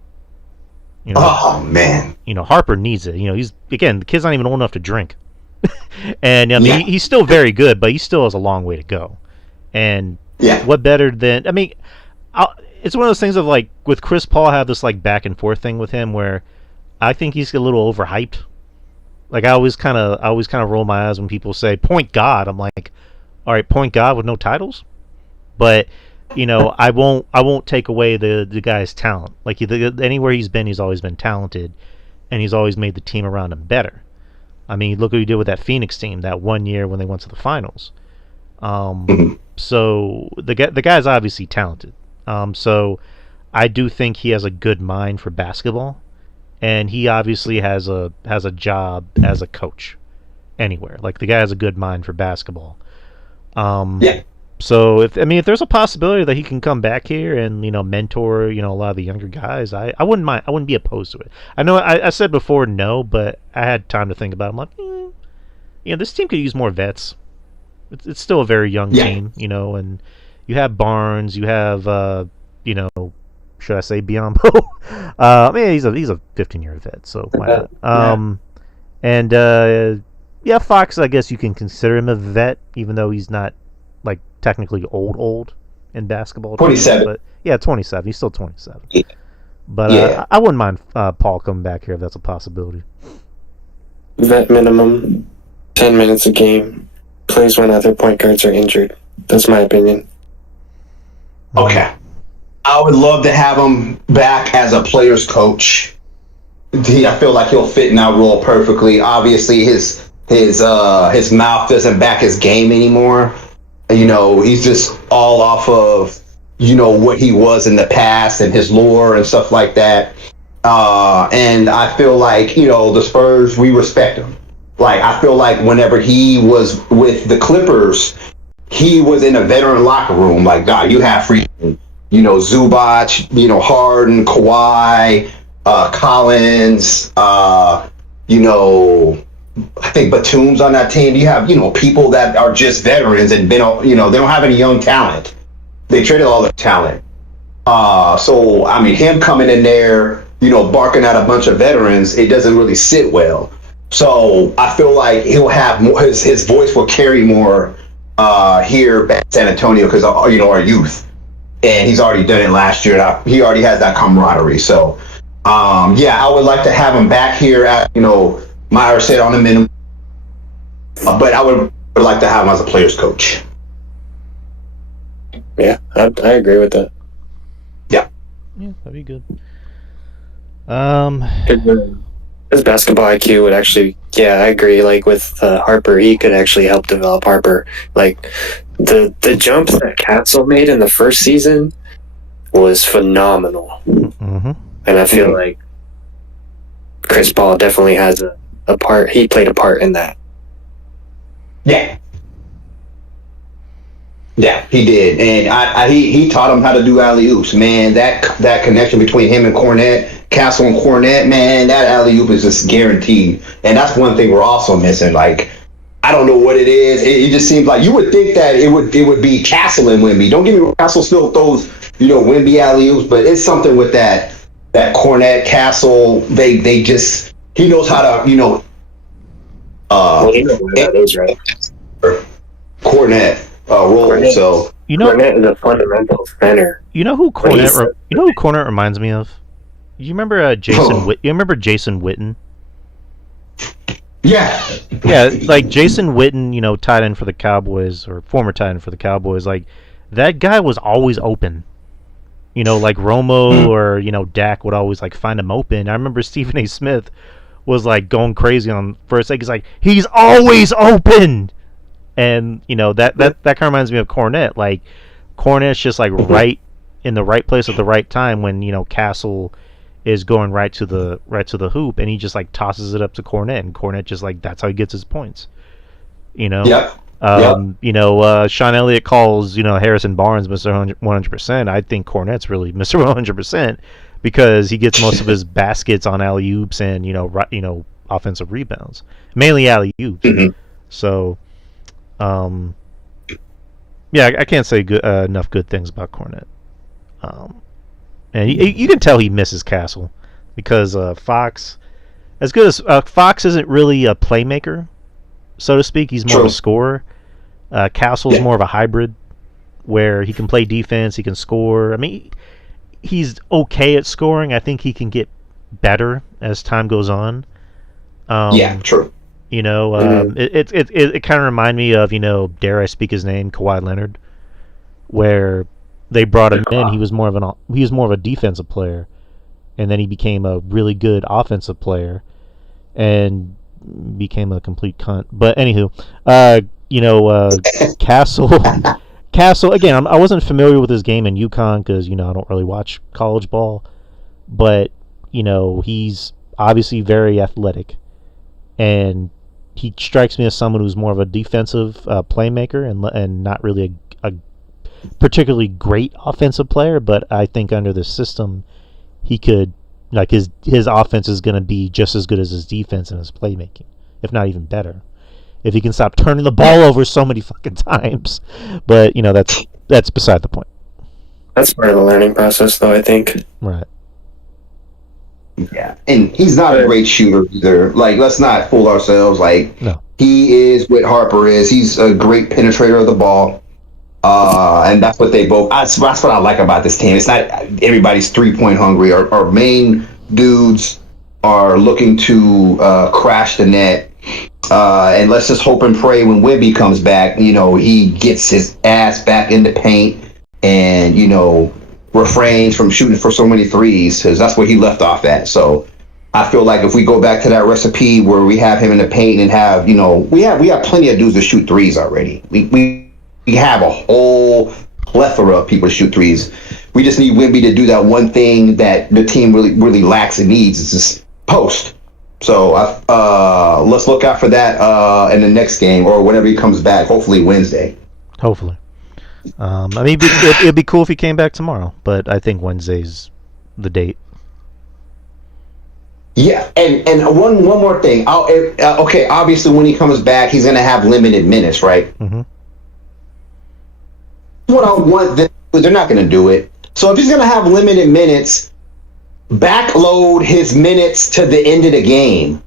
Oh man! Harper needs it. He's the kid's not even old enough to drink, and he's still very good, but he still has a long way to go. And what better than it's one of those things of like with Chris Paul, I have this like back and forth thing with him where I think he's a little overhyped. Like I always kind of roll my eyes when people say point guard. I'm like, all right, point guard with no titles, but. I won't take away the guy's talent. Like anywhere he's been, he's always been talented, and he's always made the team around him better. I mean, look what he did with that Phoenix team that one year when they went to the finals. So the guy's obviously talented. So I do think he has a good mind for basketball, and he obviously has a job as a coach anywhere. Like the guy has a good mind for basketball. So if there's a possibility that he can come back here and mentor a lot of the younger guys, I wouldn't mind. I wouldn't be opposed to it. I know I said before no, but I had time to think about it. I'm like, this team could use more vets. It's still a very young team, and you have Barnes, you have should I say Biombo? He's a 15-year vet, so why not? And Fox, I guess you can consider him a vet, even though he's not like technically old in basketball. 27. But 27. He's still 27. Yeah. But I wouldn't mind Paul coming back here if that's a possibility. Vet minimum, 10 minutes a game. Plays when other point guards are injured. That's my opinion. Okay. I would love to have him back as a player's coach. I feel like he'll fit in that role perfectly. Obviously, his mouth doesn't back his game anymore. He's just all off of, what he was in the past and his lore and stuff like that. And I feel like, the Spurs, we respect him. Like, I feel like whenever he was with the Clippers, he was in a veteran locker room. Like, God, you have freaking, Zubac, Harden, Kawhi, Collins, you know, I think Batum's on that team. You have, you know, people that are just veterans and been, you know, they don't have any young talent. They traded all their talent. So I mean, him coming in there, you know, barking at a bunch of veterans, it doesn't really sit well. So I feel like he'll have more. His voice will carry more here back in San Antonio because you know, our youth, and he's already done it last year. He already has that camaraderie. So yeah, I would like to have him back here at, you know, Meyer said on the minimum, but I would like to have him as a player's coach. Yeah, I agree with that. Yeah, that'd be good. His basketball IQ would actually, yeah, I agree. Like with Harper, he could actually help develop Harper. Like the jump that Castle made in the first season was phenomenal, and I feel like Chris Paul definitely has a part. He played a part in that. Yeah, he did, and he taught him how to do alley oops. Man, that connection between him and Cornette, Castle and Cornette, man, that alley oop is just guaranteed. And that's one thing we're also missing. Like, I don't know what it is. It just seems like you would think that it would be Castle and Wemby. Don't get me wrong, Castle still throws, you know, Wemby alley oops, but it's something with that Cornette Castle. They just, he knows how to, you know. You know what that is, right? Cornette. Role. Cornette. So You know, Cornette is a fundamental center. you know who What is Cornette? it? You know who Cornette reminds me of? You remember Jason? You remember Jason Witten? yeah, Yeah, like Jason Witten, you know, tight end for the Cowboys, or former tight end for the Cowboys. Like, that guy was always open. You know, like Romo or, you know, Dak would always like find him open. I remember Stephen A. Smith was like going crazy on first. Like, he's like, he's always open. And, you know, that kind of reminds me of Cornette. Like, Cornette's just like right in the right place at the right time when, you know, Castle is going right to the hoop, and he just like tosses it up to Cornette, and Cornette just like, that's how he gets his points. You know. Yep. You know, Sean Elliott calls, you know, Harrison Barnes Mr. 100%. I think Cornette's really Mr. 100% because he gets most of his baskets on alley oops and, you know, offensive rebounds, mainly alley oops. So. Yeah, I can't say enough good things about Cornette. And you can tell he misses Castle because Fox, as good as Fox isn't really a playmaker, so to speak. He's more of a scorer. Castle's more of a hybrid where he can play defense, he can score. I mean, he's okay at scoring. I think he can get better as time goes on. Yeah, true. You know, it kind of reminded me of, you know, dare I speak his name, Kawhi Leonard, where they brought him in. He was more of a defensive player, and then he became a really good offensive player, and became a complete cunt. But anywho, you know, Castle again. I wasn't familiar with his game in UConn because, you know, I don't really watch college ball, but, you know, he's obviously very athletic. And he strikes me as someone who's more of a defensive playmaker and not really a particularly great offensive player. But I think under this system, he could, like, his offense is going to be just as good as his defense and his playmaking, if not even better, if he can stop turning the ball over so many fucking times. But, you know, that's beside the point. That's part of the learning process, though, I think. Right. Yeah, and he's not a great shooter either. Like, let's not fool ourselves. Like, No. He is what Harper is. He's a great penetrator of the ball, and that's what they both. That's what I like about this team. It's not everybody's 3-point hungry. Our main dudes are looking to crash the net, and let's just hope and pray when Wemby comes back, you know, he gets his ass back in the paint, and, you know, refrains from shooting for so many threes, because that's where he left off at. So I feel like if we go back to that recipe where we have him in the paint and have, you know, we have plenty of dudes to shoot threes already. We have a whole plethora of people to shoot threes. We just need Wemby to do that one thing that the team really lacks and needs. It's just post. So let's look out for that in the next game or whenever he comes back. Hopefully Wednesday. Hopefully. I mean, it'd be cool if he came back tomorrow, but I think Wednesday's the date. Yeah, and one more thing. Okay, obviously when he comes back, he's gonna have limited minutes, right? Mm-hmm. What I want them, they're not gonna do it. So if he's gonna have limited minutes, backload his minutes to the end of the game.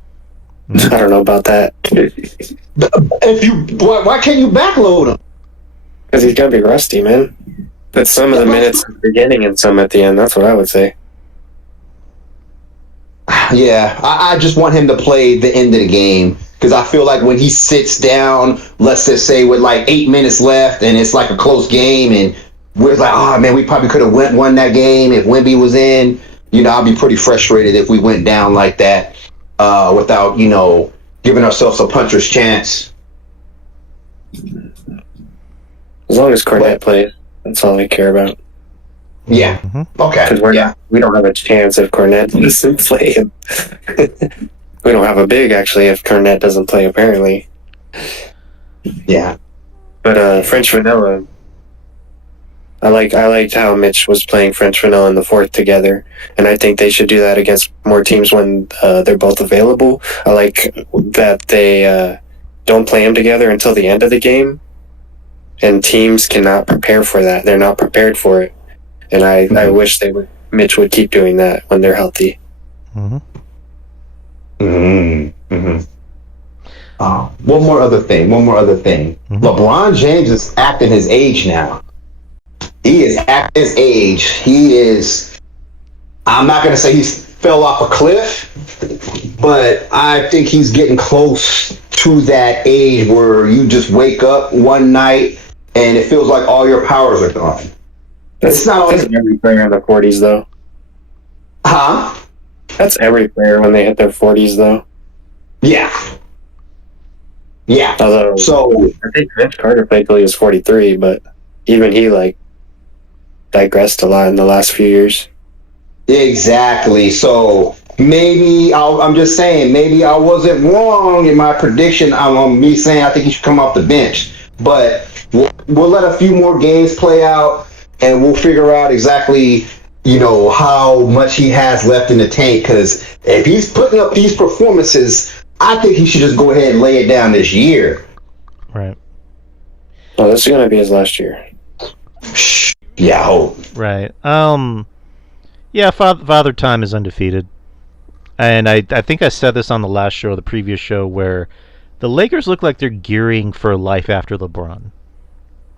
I don't know about that. Why can't you backload him? Because he's gonna be rusty, man. But some of the minutes at the beginning and some at the end. That's what I would say. Yeah, I just want him to play the end of the game because I feel like when he sits down, let's just say with like 8 minutes left, and it's like a close game, and we're like, oh man, we probably could have won that game if Wemby was in. You know, I'd be pretty frustrated if we went down like that without, giving ourselves a puncher's chance. As long as Cornet plays, that's all I care about. Yeah. Mm-hmm. Okay. Because we don't have a chance if Cornet doesn't play him. We don't have a big, actually, if Cornet doesn't play, apparently. Yeah. But French Vanilla, I liked how Mitch was playing French Vanilla in the fourth together, and I think they should do that against more teams when they're both available. I like that they don't play them together until the end of the game, and teams cannot prepare for that. They're not prepared for it. And I wish Mitch would keep doing that when they're healthy. Mm-hmm. Mm-hmm. Mm-hmm. One more other thing. Mm-hmm. LeBron James is acting his age now. He is acting his age. He is. I'm not going to say he fell off a cliff, but I think he's getting close to that age where you just wake up one night and it feels like all your powers are gone. That's not every player in the 40s, though. Huh? That's every player when they hit their 40s, though. Yeah. Yeah. Although, I think Vince Carter played till he was 43, but even he, digressed a lot in the last few years. Exactly. So, I'm just saying, maybe I wasn't wrong in my prediction on me saying I think he should come off the bench. But we'll let a few more games play out, and we'll figure out exactly, how much he has left in the tank. Because if he's putting up these performances, I think he should just go ahead and lay it down this year. Right. Well, this is going to be his last year. Yeah, I hope. Right. Yeah, Father Time is undefeated. And I think I said this on the last show, the previous show, where the Lakers look like they're gearing for life after LeBron.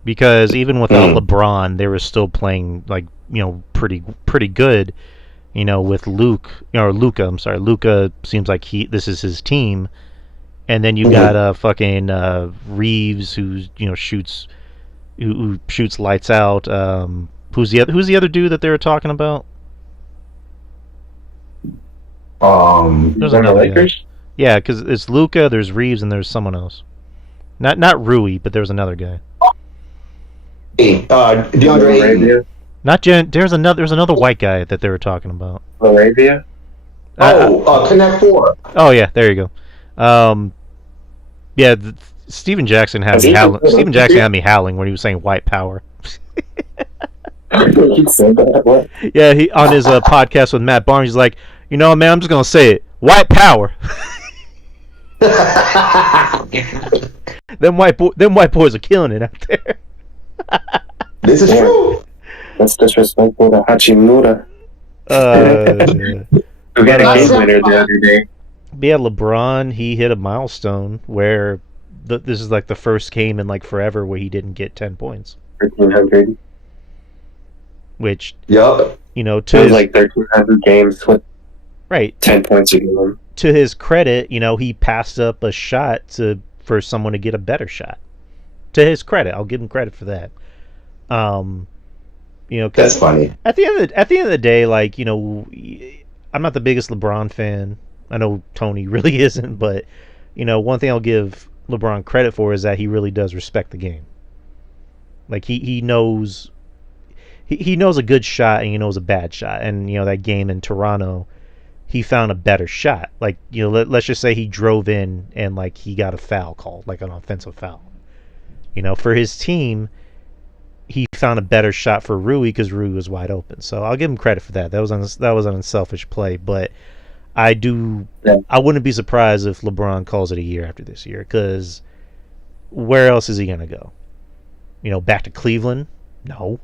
Because even without LeBron, they were still playing pretty good. With Luka. I'm sorry, Luka seems like this is his team, and then you got fucking Reeves who shoots lights out. Who's the other dude that they were talking about? There's another Lakers. Guy. Yeah, because it's Luka, there's Reeves, and there's someone else. Not Rui, but there's another guy. DeAndre Ayton. Not there's another white guy that they were talking about. Arabia? Connect Four. Oh yeah, there you go. Steven Jackson had me howling. Steven Jackson had me howling when he was saying white power. He said that. What? Yeah, he on his podcast with Matt Barnes, he's like, man, I'm just gonna say it, white power. Them white boys are killing it out there. This is true. That's disrespectful to Hachimura. We got a game winner the other day. Yeah, LeBron, he hit a milestone where this is like the first game in forever where he didn't get 10 points. 1,300. Which, to his, 1,300 games with 10 points a game. To his credit, he passed up a shot for someone to get a better shot. To his credit, I'll give him credit for that. That's funny. At the end of the day, I'm not the biggest LeBron fan. I know Tony really isn't, but one thing I'll give LeBron credit for is that he really does respect the game. He knows he knows a good shot and he knows a bad shot. And that game in Toronto, he found a better shot. Let's just say he drove in and he got a foul called, an offensive foul. For his team, he found a better shot for Rui because Rui was wide open. So I'll give him credit for that. That was an unselfish play. But I do. Yeah. I wouldn't be surprised if LeBron calls it a year after this year, because where else is he gonna go? Back to Cleveland? No.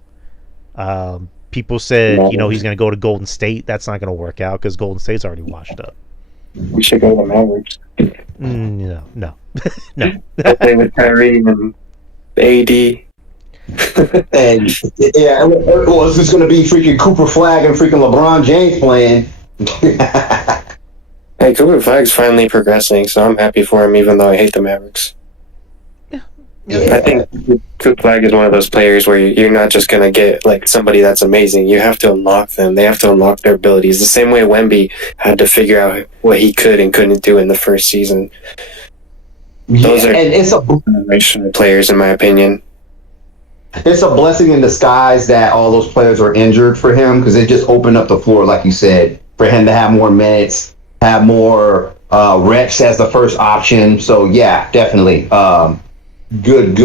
People said he's gonna go to Golden State. That's not gonna work out because Golden State's already washed up. We should go to the Mavericks. No, no. Play with Kyrie and AD. And yeah, well, it's just going to be freaking Cooper Flag and freaking LeBron James playing. Hey, Cooper Flag's finally progressing, so I'm happy for him, even though I hate the Mavericks. Yeah. I think Cooper Flag is one of those players where you're not just going to get like somebody that's amazing. You have to unlock them. They have to unlock their abilities. The same way Wemby had to figure out what he could and couldn't do in the first season. Those are and it's a generational players, in my opinion. It's a blessing in disguise that all those players are injured for him, because it just opened up the floor, like you said, for him to have more minutes, have more reps as the first option. So yeah, definitely. Good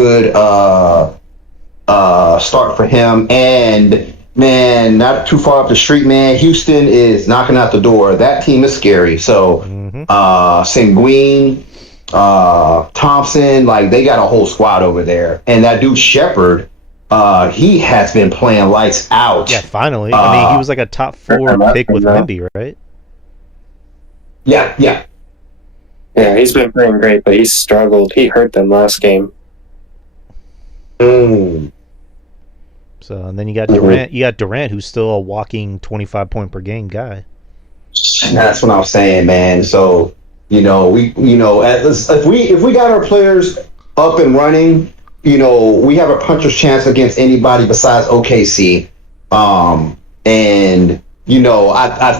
start for him. And man, not too far up the street, man, Houston is knocking out the door. That team is scary. So Sengun, Thompson, like they got a whole squad over there. And that dude Shepherd, he has been playing lights out. Yeah, finally. I mean, he was like a top 4 pick with Wemby, right? Yeah. Yeah, he's been playing great, but he's struggled. He hurt them last game. Mm. So, and then you got Durant. You got Durant, who's still a walking 25-point per game guy. That's what I was saying, man. So if we got our players up and running, we have a puncher's chance against anybody besides OKC. I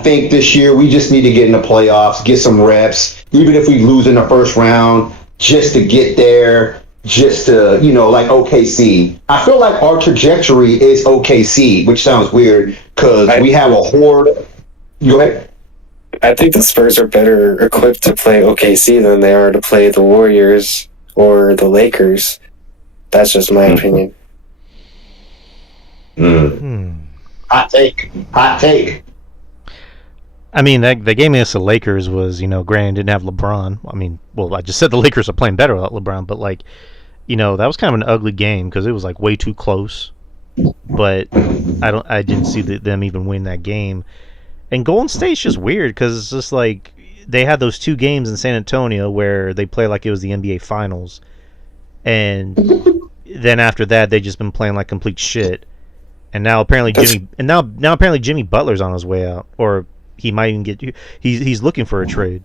think this year we just need to get in the playoffs, get some reps, even if we lose in the first round, just to get there, just to, like OKC. I feel like our trajectory is OKC, which sounds weird because we have a horde. Go ahead. I think the Spurs are better equipped to play OKC than they are to play the Warriors or the Lakers. That's just my opinion. Hot take. I mean, the game against the Lakers was, granted, didn't have LeBron. I mean, well, I just said the Lakers are playing better without LeBron, but that was kind of an ugly game because it was like way too close. But I didn't see them even win that game. And Golden State's just weird because it's just like they had those 2 games in San Antonio where they played like it was the NBA Finals, and then after that they just been playing like complete shit. And now apparently Jimmy Butler's on his way out, or he might even get. He's looking for a trade.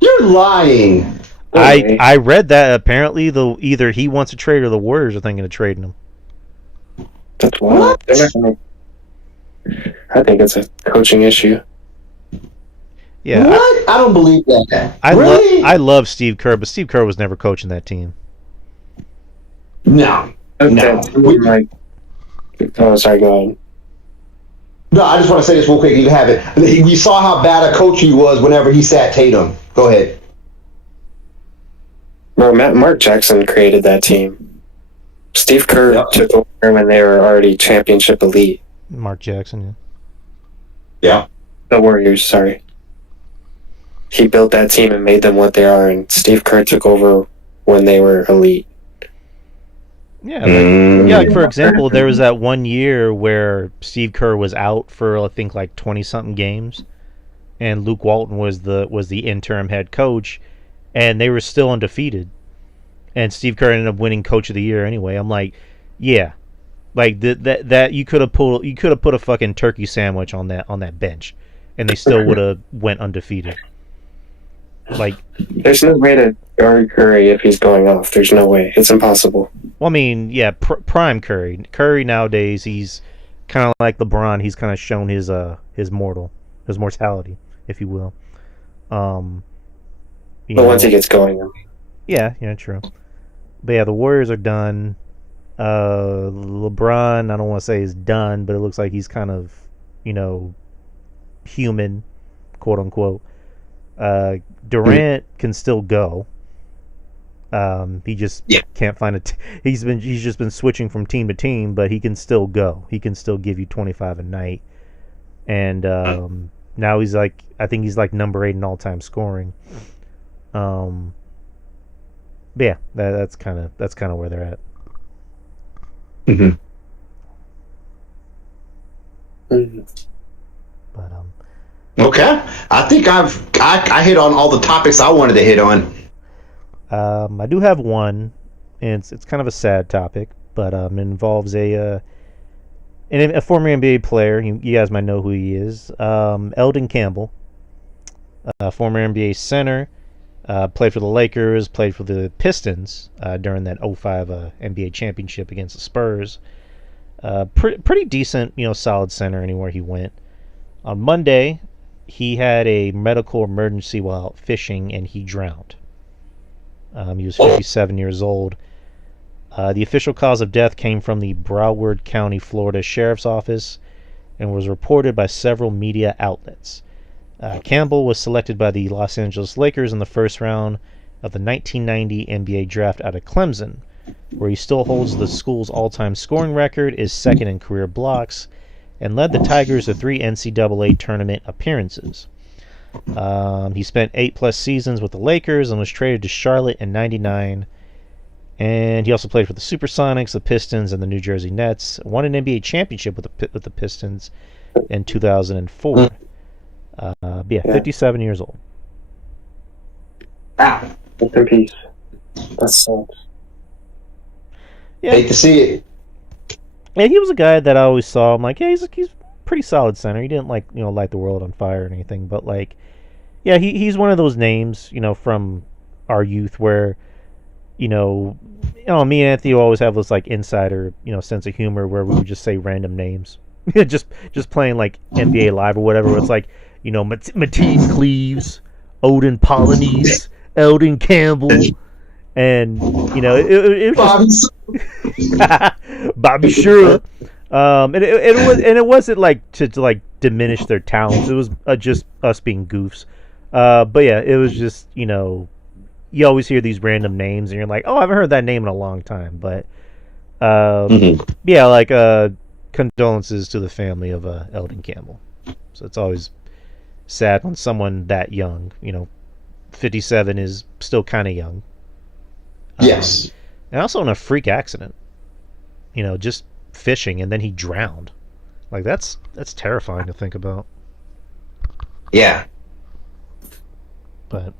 You're lying. I read that apparently either he wants a trade or the Warriors are thinking of trading him. That's wild. I think it's a coaching issue. Yeah, what? I don't believe that. Really? I love Steve Kerr, but Steve Kerr was never coaching that team. No. Oh, sorry, go on. No, I just want to say this real quick. You have it. We saw how bad a coach he was whenever he sat Tatum. Go ahead. Bro, Mark Jackson created that team. Steve Kerr took over when they were already championship elite. Mark Jackson, yeah. The Warriors, sorry. He built that team and made them what they are, and Steve Kerr took over when they were elite. Yeah, like for example, there was that one year where Steve Kerr was out for I think like 20-something games, and Luke Walton was the interim head coach, and they were still undefeated, and Steve Kerr ended up winning Coach of the Year anyway. I'm like, yeah, like that you could have put a fucking turkey sandwich on that bench, and they still would have went undefeated. Like, there's no way to guard Curry if he's going off. There's no way. It's impossible. Well, I mean, yeah, prime Curry. Curry nowadays, he's kind of like LeBron. He's kind of shown his mortality, if you will. But once he gets going, yeah, true. But yeah, the Warriors are done. LeBron, I don't want to say is done, but it looks like he's kind of, human, quote unquote. Durant can still go. He just can't find he's just been switching from team to team, but he can still go. He can still give you 25 a night. And now he's like, I think he's like number 8 in all-time scoring. But yeah, that's kind of where they're at. Mm-hmm. But Okay, I think I hit on all the topics I wanted to hit on. I do have one, and it's kind of a sad topic, but it involves a former NBA player. You guys might know who he is. Eldon Campbell, former NBA center, played for the Lakers, played for the Pistons during that 05 NBA championship against the Spurs. Pretty decent, solid center anywhere he went. On Monday, he had a medical emergency while out fishing, and he drowned. He was 57 years old. The official cause of death came from the Broward County, Florida Sheriff's Office and was reported by several media outlets. Campbell was selected by the Los Angeles Lakers in the first round of the 1990 NBA draft out of Clemson, where he still holds the school's all-time scoring record, is second in career blocks, and led the Tigers to 3 NCAA tournament appearances. He spent 8+ seasons with the Lakers and was traded to Charlotte in '99. And he also played for the Supersonics, the Pistons, and the New Jersey Nets. Won an NBA championship with the Pistons in 2004. 57 years old. Rest in peace. That sucks. Yeah. Hate to see it. Yeah, he was a guy that I always saw. I'm like, yeah, he's pretty solid center. He didn't light the world on fire or anything, but yeah, he's one of those names, from our youth where, me and Anthony always have this insider, sense of humor where we would just say random names, just playing NBA Live or whatever. Where it's Matisse Cleaves, Odin Polonese, Eldon Campbell, and it was just Bobby Shura. And it wasn't to diminish their talents. It was just us being goofs. But yeah, it was just you always hear these random names and you're like, oh, I haven't heard that name in a long time. But yeah, condolences to the family of Eldon Campbell. So it's always sad when someone that young, 57 is still kind of young. Yes. And also in a freak accident, just fishing, and then he drowned. That's terrifying to think about. Yeah. But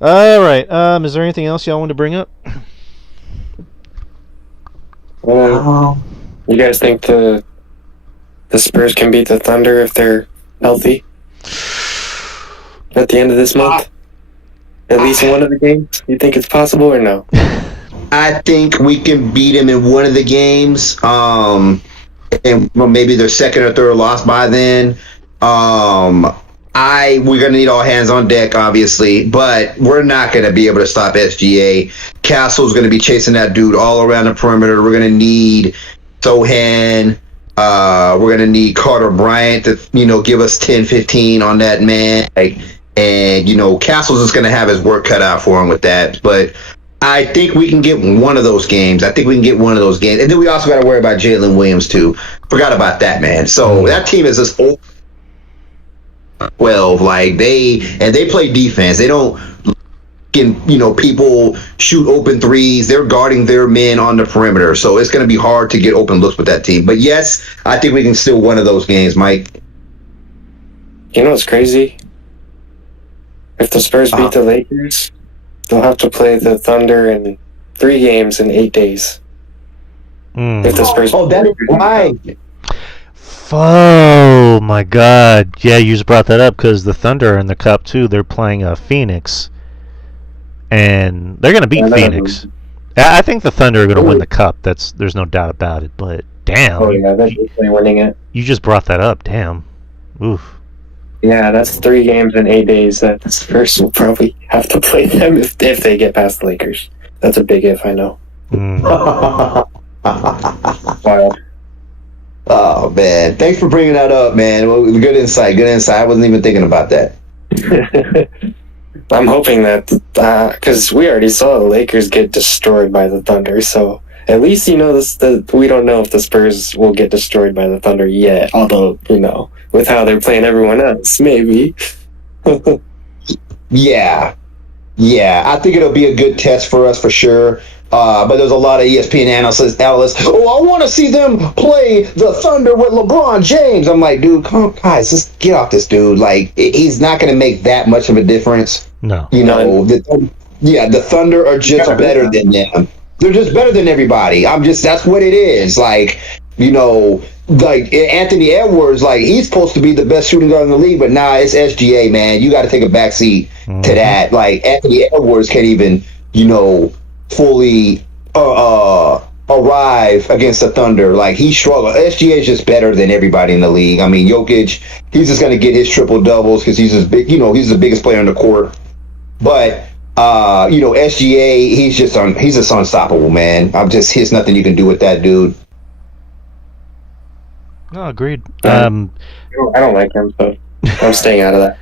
all right, is there anything else y'all want to bring up? You guys think the Spurs can beat the Thunder if they're healthy at the end of this month? At least one of the games? You think it's possible or no? I think we can beat them in one of the games. And maybe their second or third loss by then. We're gonna need all hands on deck, obviously, but we're not gonna be able to stop SGA. Castle's gonna be chasing that dude all around the perimeter. We're gonna need Sohan. We're gonna need Carter Bryant to give us 10-15 on that man. And Castle's just gonna have his work cut out for him with that. But I think we can get one of those games. And then we also got to worry about Jalen Williams too. Forgot about that, man. So that team is just 12. They play defense. They don't people shoot open threes. They're guarding their men on the perimeter. So it's going to be hard to get open looks with that team. But yes, I think we can steal one of those games, Mike. You know what's crazy? If the Spurs beat the Lakers, they'll have to play the Thunder in 3 games in 8 days. If the Spurs that is right. Oh my God! Yeah, you just brought that up because the Thunder are in the Cup too. They're playing Phoenix, and they're going to beat Phoenix. I think the Thunder are going to win the Cup. There's no doubt about it. But damn, they're definitely winning it. You just brought that up. Damn. Oof. Yeah, that's 3 games in 8 days that the Spurs will probably have to play them if they get past the Lakers. That's a big if, I know. Wild. Oh, man. Thanks for bringing that up, man. Good insight. I wasn't even thinking about that. I'm hoping that, because we already saw the Lakers get destroyed by the Thunder, so at least we don't know if the Spurs will get destroyed by the Thunder yet, although, with how they're playing everyone else, maybe. Yeah. Yeah, I think it'll be a good test for us for sure. But there's a lot of ESPN analysts. Oh, I want to see them play the Thunder with LeBron James. I'm like, dude, come on, guys, just get off this dude. Like, he's not going to make that much of a difference. No. You know, the Thunder are just better than them. They're just better than everybody. That's what it is. Like, you know, like Anthony Edwards, like he's supposed to be the best shooting guard in the league, but nah, it's SGA, man. You got to take a backseat to that. Like Anthony Edwards can't even, you know, fully arrive against the Thunder. Like he struggled. SGA is just better than everybody in the league. I mean, Jokic, he's just going to get his triple doubles because he's as big. You know, he's the biggest player on the court. But you know, SGA, he's just unstoppable, man. Here's nothing you can do with that dude. No, agreed. I don't like him, so I'm staying out of that.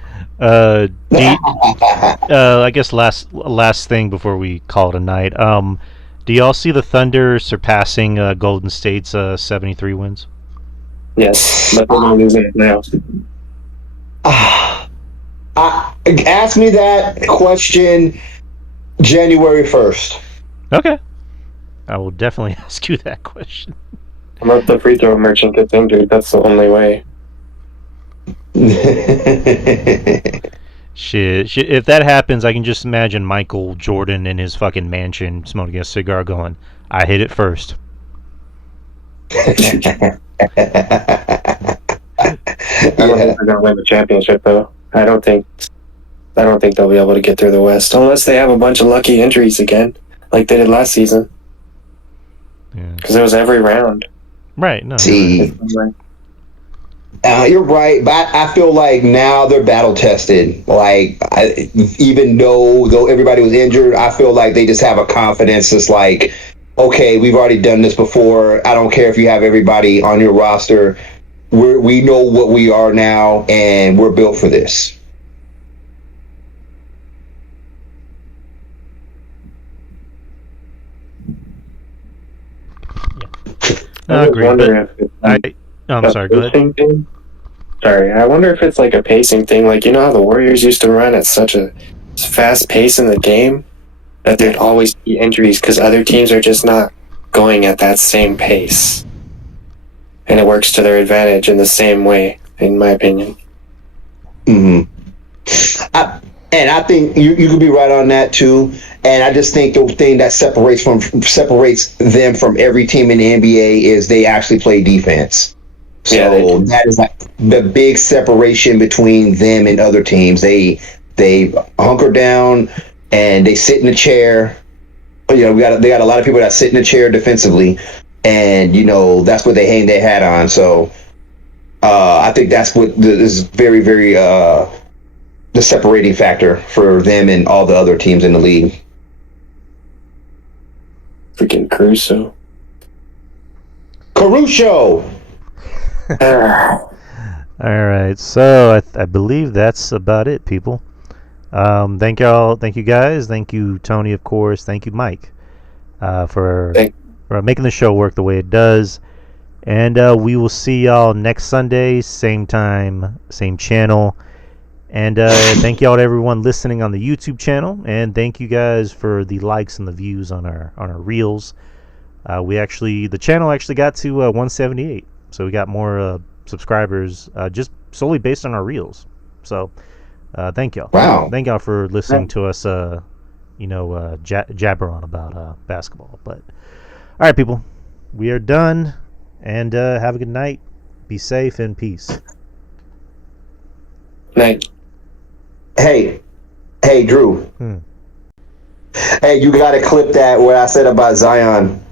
I guess last thing before we call it a night. Do y'all see the Thunder surpassing Golden State's 73 wins? Yes, but they're going to lose in the playoffs. Ask me that question January 1st. Okay. I will definitely ask you that question. Unless the free throw merchant gets injured, that's the only way. Shit. If that happens, I can just imagine Michael Jordan in his fucking mansion smoking a cigar going, I hit it first. I don't think they're gonna win the championship though. I don't think they'll be able to get through the West unless they have a bunch of lucky injuries again, like they did last season. Because it was every round. Right. No. See, you're right, but I feel like now they're battle tested. Like, even though everybody was injured, I feel like they just have a confidence. It's like, okay, we've already done this before. I don't care if you have everybody on your roster. We know what we are now, and we're built for this. I agree. I'm sorry, go ahead. Sorry, I wonder if it's like a pacing thing. Like, you know how the Warriors used to run at such a fast pace in the game that there'd always be injuries because other teams are just not going at that same pace. And it works to their advantage in the same way, in my opinion. Mm-hmm. I think you could be right on that too. And I just think the thing that separates them from every team in the NBA is they actually play defense. So that is like the big separation between them and other teams. They hunker down and they sit in a chair. You know, they got a lot of people that sit in a chair defensively, and you know that's what they hang their hat on. So I think that's what is very, very the separating factor for them and all the other teams in the league. Freaking Caruso. All right, so I believe that's about it, people. Thank you guys, thank you Tony, of course, thank you Mike, for making the show work the way it does, and we will see y'all next Sunday, same time, same channel, and thank y'all to everyone listening on the YouTube channel, and thank you guys for the likes and the views on our reels. The channel actually got to 178, so we got more subscribers just solely based on our reels. So thank y'all. Wow. Thank y'all for listening to us jabber on about basketball. But all right, people, we are done, and have a good night. Be safe and peace. Night. Hey Drew. Hey, you gotta clip that what I said about Zion.